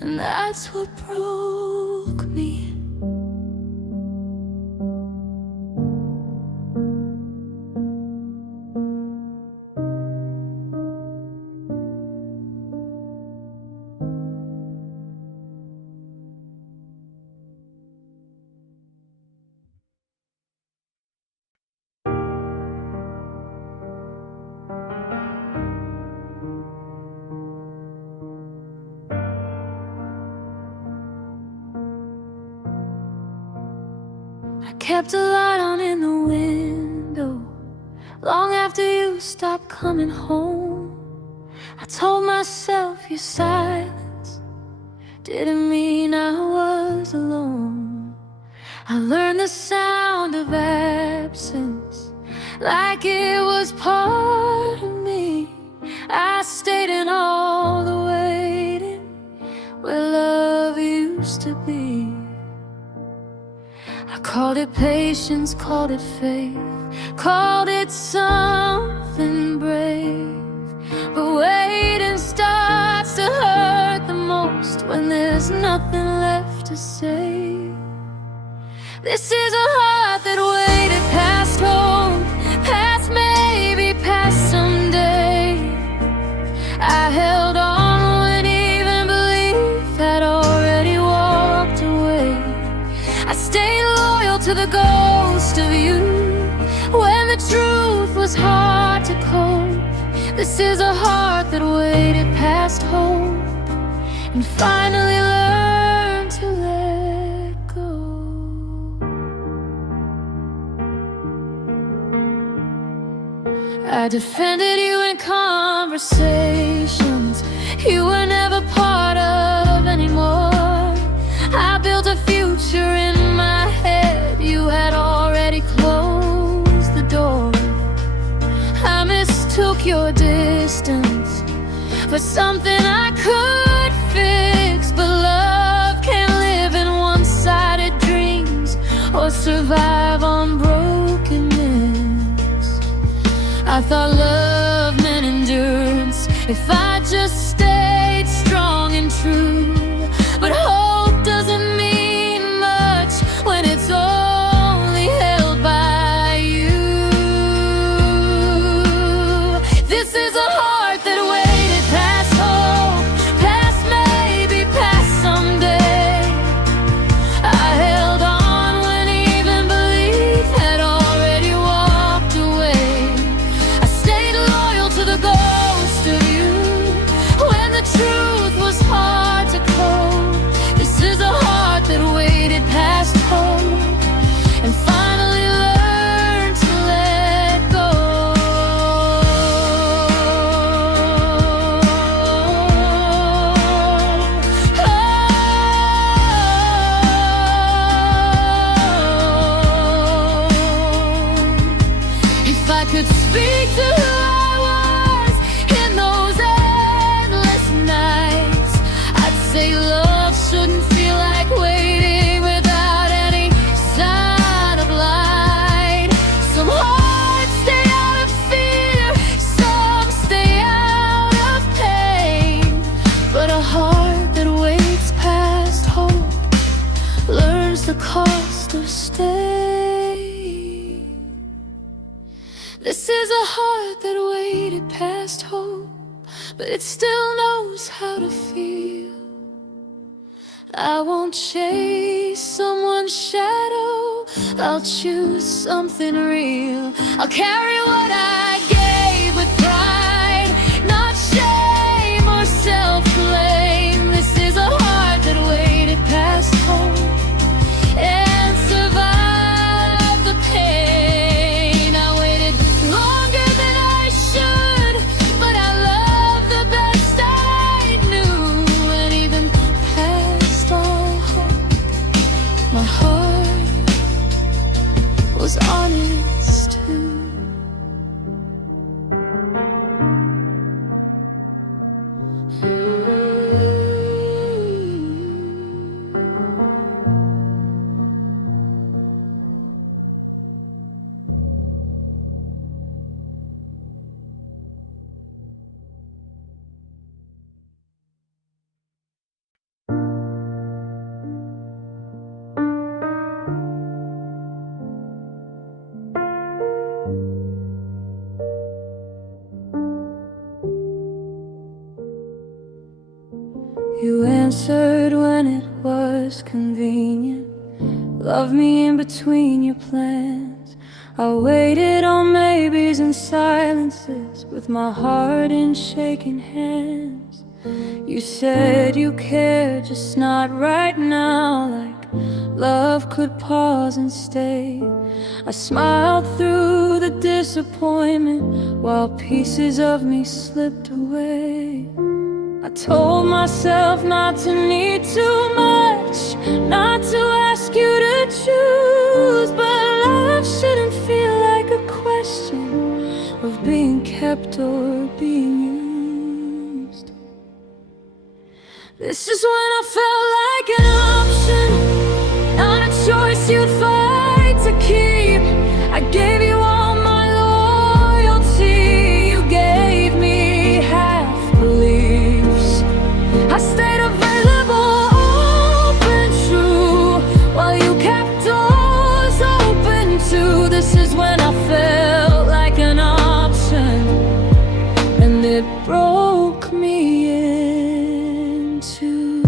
and that's what broke me. I kept a light on in the window long after you stopped coming home. I told myself your silence didn't mean I was alone. I learned the sound of absence like it was part of me. I stayed in all the waiting where love used to be. I called it patience, called it faith, called it something brave. But waiting starts to hurt the most when there's nothing left to say. This is a heart that waited past home, past maybe past someday. I held on when even belief had already walked away. I stayed loyal to the ghost of you when the truth was cope. This is a heart that waited past hope and finally learned to let go. I defended you in conversations you were never part of anymore. I built a future in my head, you had already closed the door. I mistook your distance for something I could fix, but love can't live in one-sided dreams or survive on brokenness. I thought love meant endurance if I just stayed strong and true, but hope doesn't mean much when it's only held by you. This is a heart that waited past hope, past maybe, past someday. I held on when even belief had already walked away. I stayed loyal to the ghost of you when the truth was hard to cope. This is a heart that waited past hope and finally learned to let go. If I could speak to who I was in those endless nights, I'd say love shouldn't feel like waiting without any sign of light. Some hearts stay out of fear, some stay out of pain, but a heart that waits past hope learns the cost of staying. This is a heart that waited past hope, but it still knows how to feel. I won't chase someone's shadow, I'll choose something real. I'll carry what I gave with pride, not shame or self-blame. This is a heart that waited past hope and survived the pain. I waited longer than I should, but I loved the best I knew. And even past all hope, my heart was honest too. You answered when it was convenient, loved me in between your plans. I waited on maybes and silences with my heart in shaking hands. You said you cared, just not right now, like love could pause and stay. I smiled through the disappointment while pieces of me slipped away. I told myself not to need too much, not to ask you to choose, but love shouldn't feel like a question of being kept or being used. This is when I felt like an option, not a choice you'd fight to keep. I gave you all my loyalty, you gave me half beliefs. I stayed available, open, true, while you kept doors open too. This is when I felt like an option, and it broke me in two.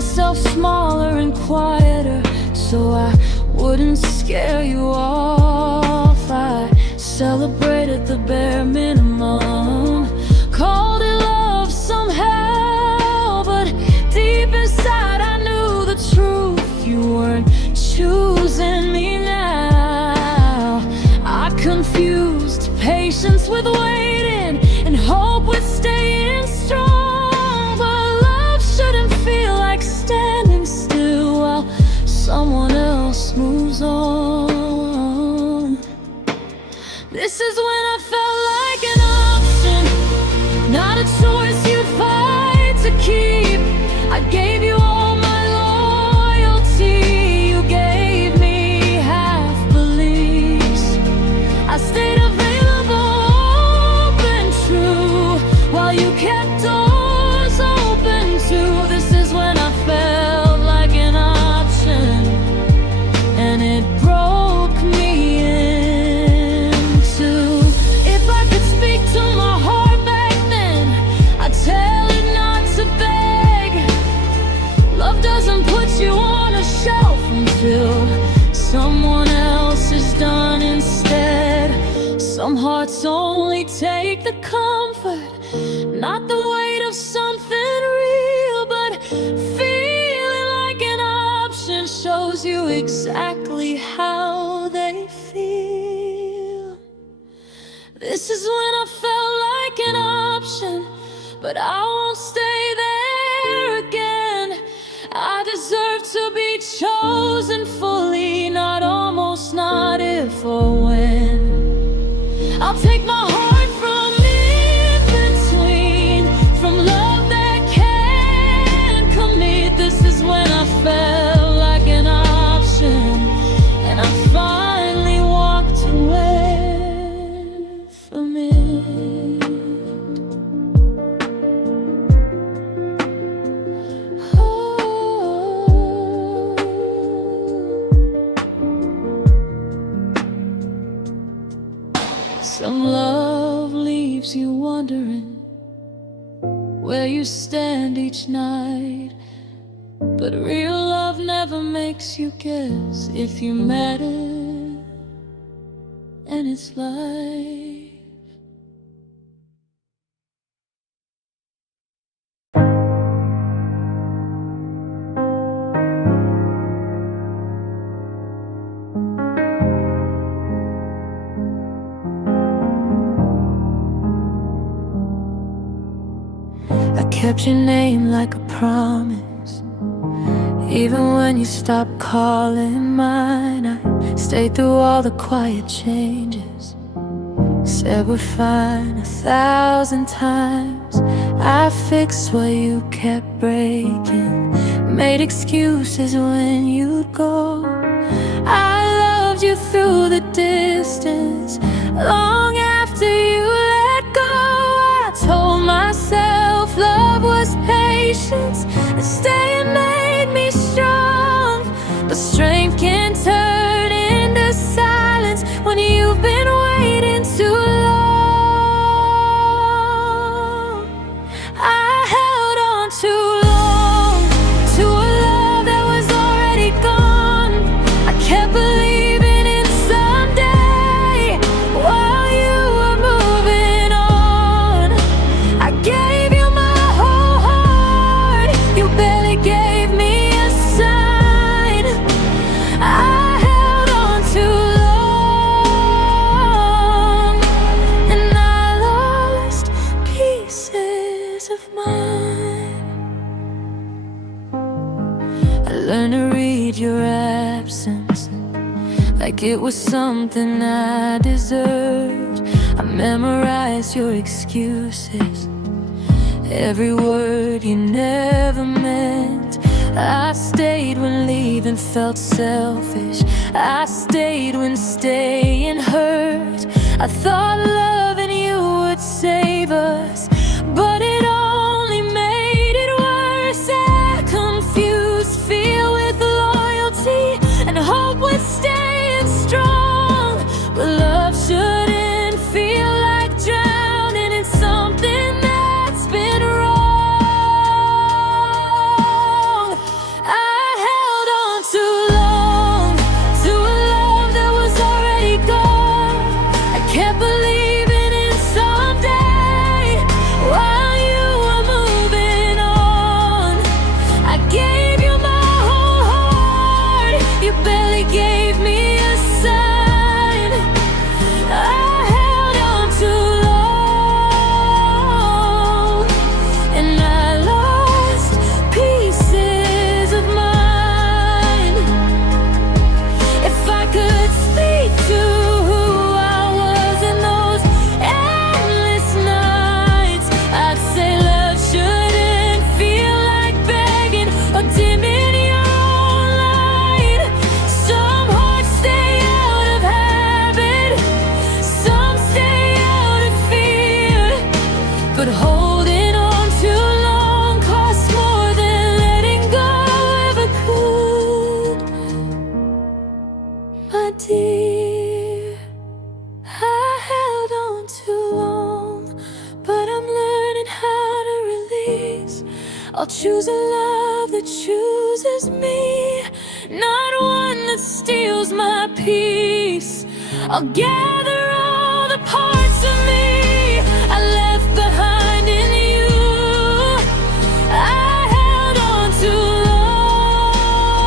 myself smaller and quieter so I wouldn't scare you off. I celebrated the bare minimum, called it love somehow, but deep inside I knew the truth. You weren't choosing me now. I confused patience with waiting and hope with staying strong, but love shouldn't feel like standing still while someone else moves on. This is when I felt like an option, not a choice you'd fight to keep. I gave you all my loyalty, you gave me half beliefs. I stayed available, open, true, while you kept doors open too. This is when I felt like an option, and it broke me in two. If I could speak to my heart back then, I'd tell it not to beg. Love doesn't put you on a shelf until someone else is done instead. Some hearts only take the comfort, not the weight of something real, but feeling like an option shows you exactly how they feel. This is when I felt like an option, but I won't stay there again. I deserve to be chosen fully, not almost, not if or when. I'll take my heart from in between, from love that can't commit. This is when I felt like an option, and I finally walked away from it. Some love leaves you wondering where you stand each night, but real love never makes you guess if you matter, and it's life. I kept your name like a promise, even when you stopped calling mine. I stayed through all the quiet changes, said we're fine 1,000 times. I fixed what you kept breaking, made excuses when you'd go. I loved you through the distance, long after you let go. I told myself love was patience, and staying made me strong. But strength can turn into silence when you've been waiting too long. I held on too long to a love that was already gone. I kept believing in someday while you were moving on. I gave you my whole heart, you barely gave me a sign. I held on too long, and I lost pieces of mine. I learned to read your absence like it was something I deserved. I memorized your excuses, every word you never meant. I stayed when leaving felt selfish, I stayed when staying hurt. I thought loving you would save us, but it only made it worse. I confused fear with loyalty and hope with staying strong. But love shouldn't feel like drowning in something that's been wrong. finally gave me a sign. I held on too long, and I lost pieces of mine. If I could speak to who I was in those endless nights, I'd say love shouldn't feel like begging or dimming your own light. Some hearts stay out of habit, some stay out of fear, but holding on too long costs more than letting go ever could. My dear, I held on too long, but I'm learning how to release. I'll choose a love that chooses me, not one that steals my peace. I'll gather all the parts of me I left behind in you. I held on too long,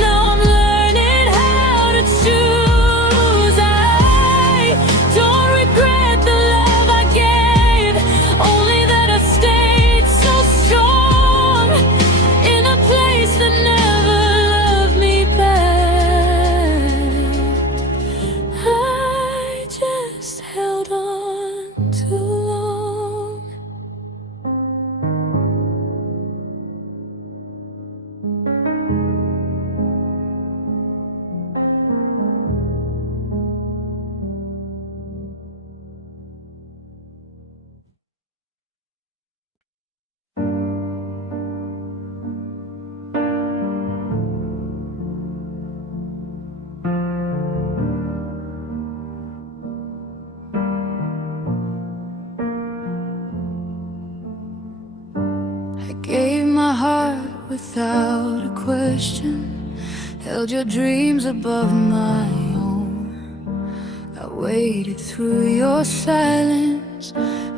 now I'm learning how to choose. I don't regret the love I gave, only that I stayed so strong in a place that never loved me back. I just held on too long. I gave my heart without a question, held your dreams above my own. I waited through your silence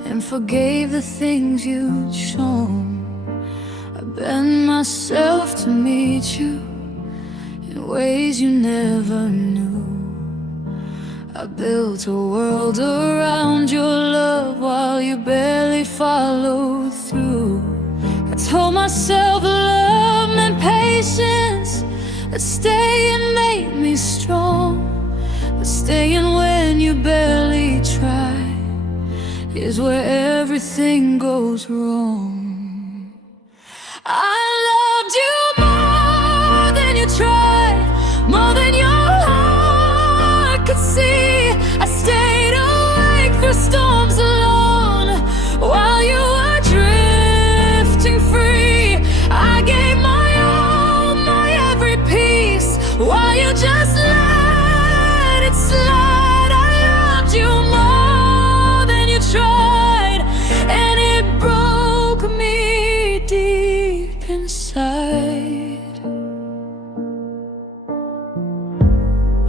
and forgave the things you'd shown. I bent myself to meet you in ways you never knew. I built a world around your love while you barely followed through. I told myself love meant patience, that staying made me strong. But staying when you barely try is where everything goes wrong. I loved you more than you tried, more than your heart could see. I stayed awake through storms alone while you were drifting free. I gave my all, my every piece, while you just let it slide. I loved you more than you tried, and it broke me deep inside.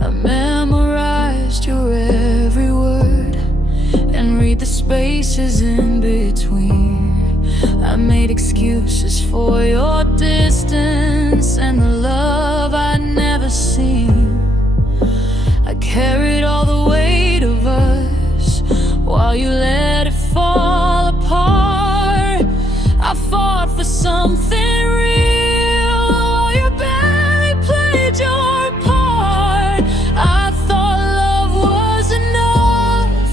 I memorized your every word and read the spaces in between. I made excuses for your distance and the love I'd never seen. I carried all the weight of us while you let it fall apart. I fought for something real while you barely played your part. I thought love was enough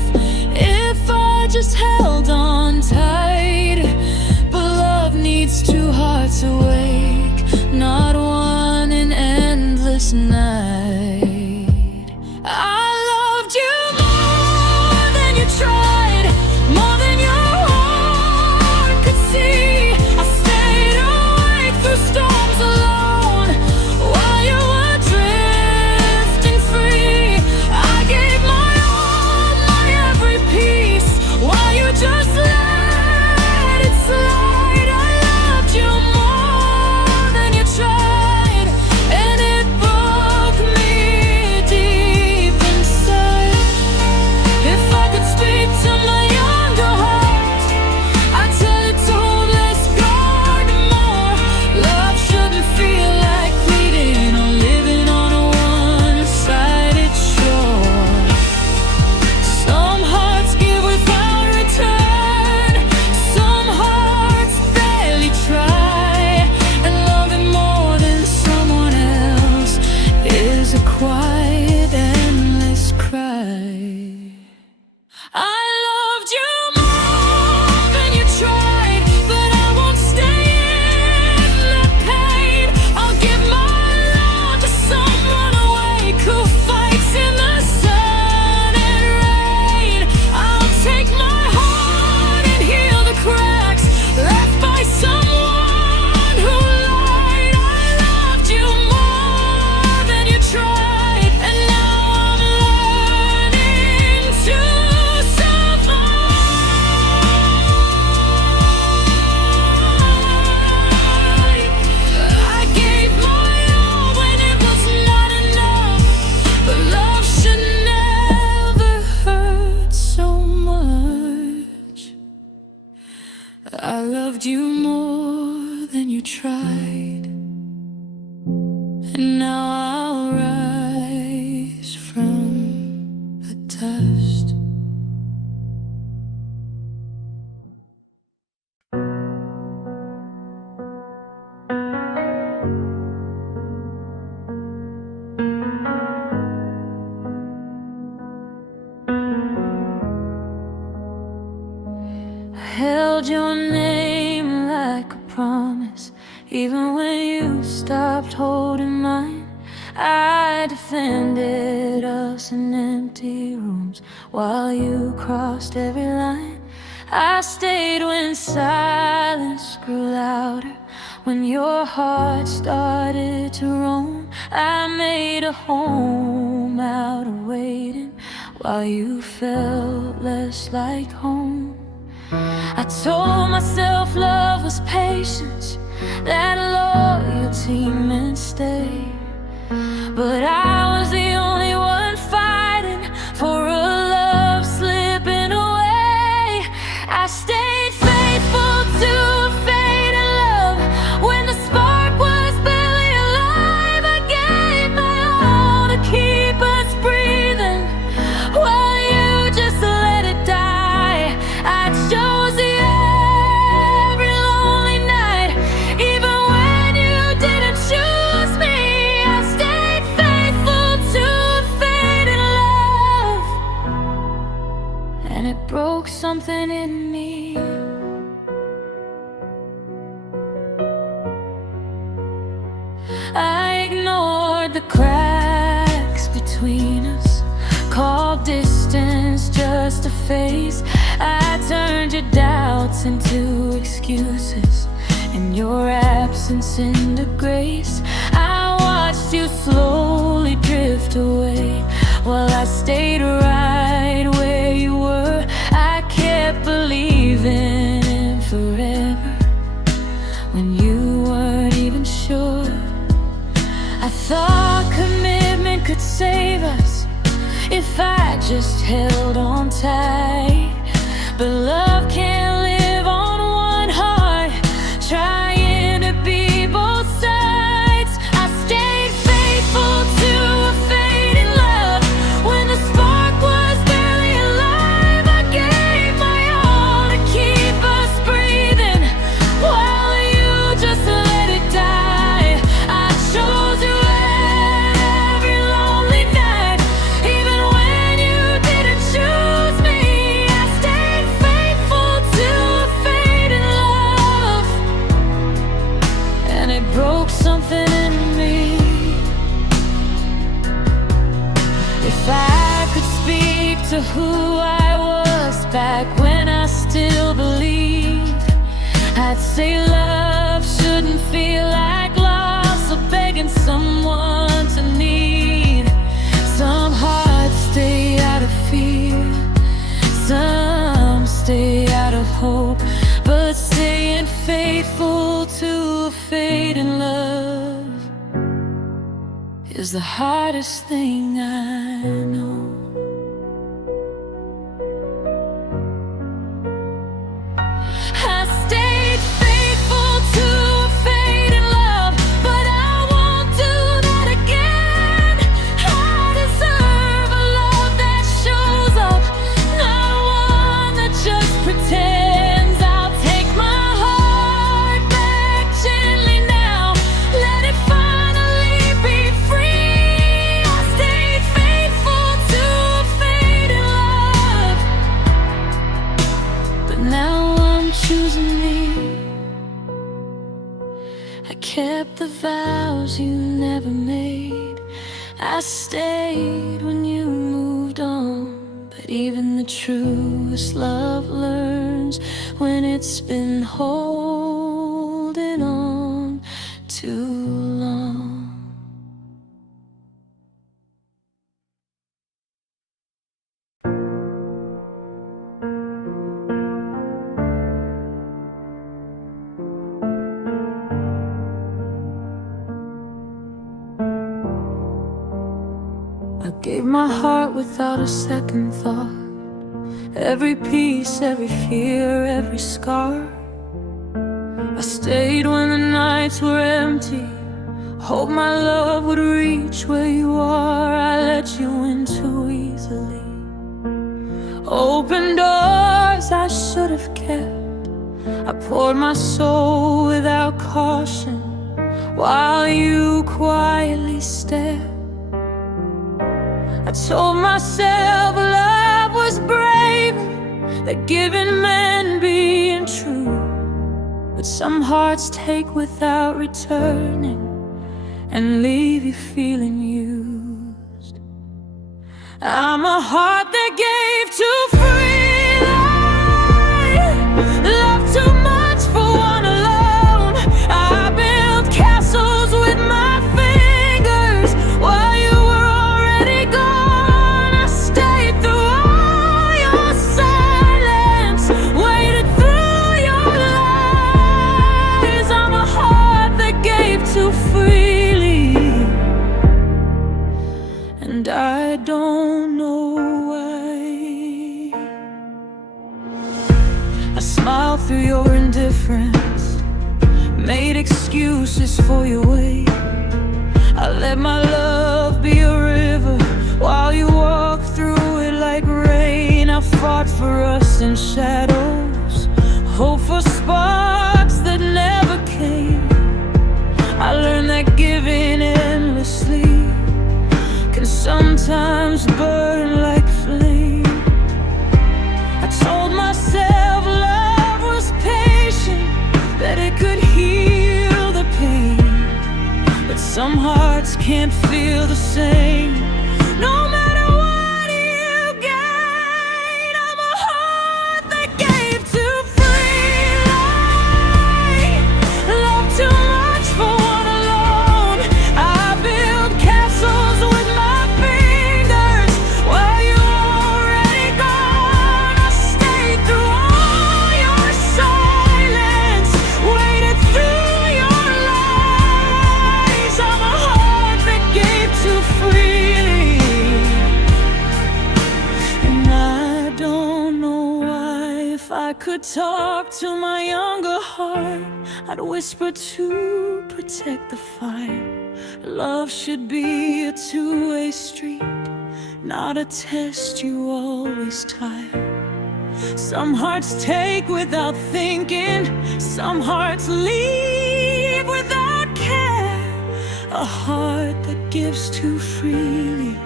if I just held on tight, but love needs two hearts awake, not one in endless night. I loved you more than you tried, more than your heart could see. I stayed awake through storms alone while you were drifting free. I gave my all, my every piece, while you just let it slide. I loved you more than you tried, and it broke And now I'll rise from the dust. I held your name like a promise, even when you stopped holding mine. I defended us in empty rooms while you crossed every line. I stayed when silence grew louder, when your heart started to roam. I made a home out of waiting while you felt less like home. I told myself love was patience, that loyalty meant stay. But I was the only one fighting for a love slipping away. I stayed faithful to a fading love when the spark was barely alive. I gave my all to keep us breathing while you just let it die. I chose you every lonely night, even when you didn't choose me. I stayed faithful to a fading love, and it broke something in me. I ignored the cracks between us, called distance just a phase. I turned your doubts into excuses and your absence into grace. I watched you slowly drift away while I stayed right where you were. I kept believing in forever when you weren't even sure. I thought commitment could save us if I just held on tight. But love can't live on one heart, trying to be both sides. I stayed faithful to a fading love when the spark was barely alive. I gave my all to keep us breathing while you just let it die. I chose you every lonely night, even when you didn't choose me. I stayed faithful to a fading love, and it broke something in me. If I could speak to who I was back when I still believed, I'd say love shouldn't feel like loss or begging someone to need. Some hearts stay out of fear, some stay out of hope, but staying faithful to a fading love is the hardest thing I know. I stayed faithful to a fading love, but I won't do that again. I deserve a love that shows up, not one that just pretends. I'll take my heart back gently now, let it finally be free. I stayed faithful to a fading love, but now I'm choosing me. I kept the vows you never made. I stayed when you moved on, but even the truest love learns when it's been holding on too long. I gave my heart without a second thought, every piece, every fear, every scar. I stayed when the nights were empty, Hope my love would reach where you are. I let you in too easily. Open doors I should have kept. I poured my soul without caution, while you quietly stared. I told myself love was brave, that giving meant being true. But some hearts take without returning and leave you feeling used. I'm a heart that gave too freely, loved too much for one alone. I built castles with my fingers while you were already gone. I stayed through all your silence, waited through your lies. I'm a heart that gave too freely, and I don't know why. I smiled through your indifference, made excuses for your way. I let my love be a river while you walked through it like rain. I fought for us in shadows, hope for sparks that never came. I learned that giving endlessly can sometimes burn like flame. I told myself love was patient, that it could heal the pain. But some hearts can't feel the same, no matter what you gain. I'm a heart that gave too freely, loved too much for one alone. I built castles with my fingers while you were already gone. I stayed through all your silence, waited through your lies. I'm a heart that gave too freely, and I don't know why. If I could talk to my younger heart, I'd whisper to protect the fire. Love should be a two-way street, not a test you always tire. Some hearts take without thinking, some hearts leave without care. A heart that gives too freely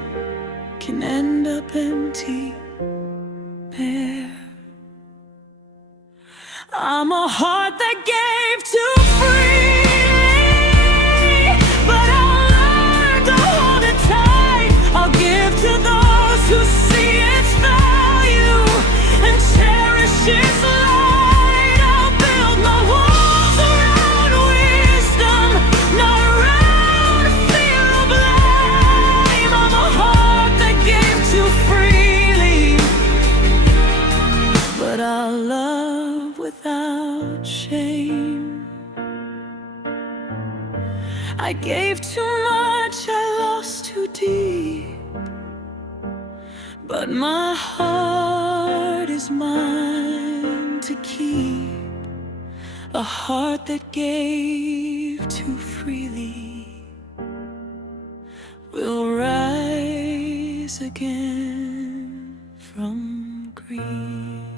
can end up empty, bare. I'm a heart that gave too freely, but I'll learn to hold it tight. I'll give to those who see its value and cherish its light. I'll build my walls around wisdom, not around fear or blame. I'm a heart that gave too freely, but I'll love without shame. I gave too much, I lost too deep, but my heart is mine to keep. A heart that gave too freely will rise again from grief.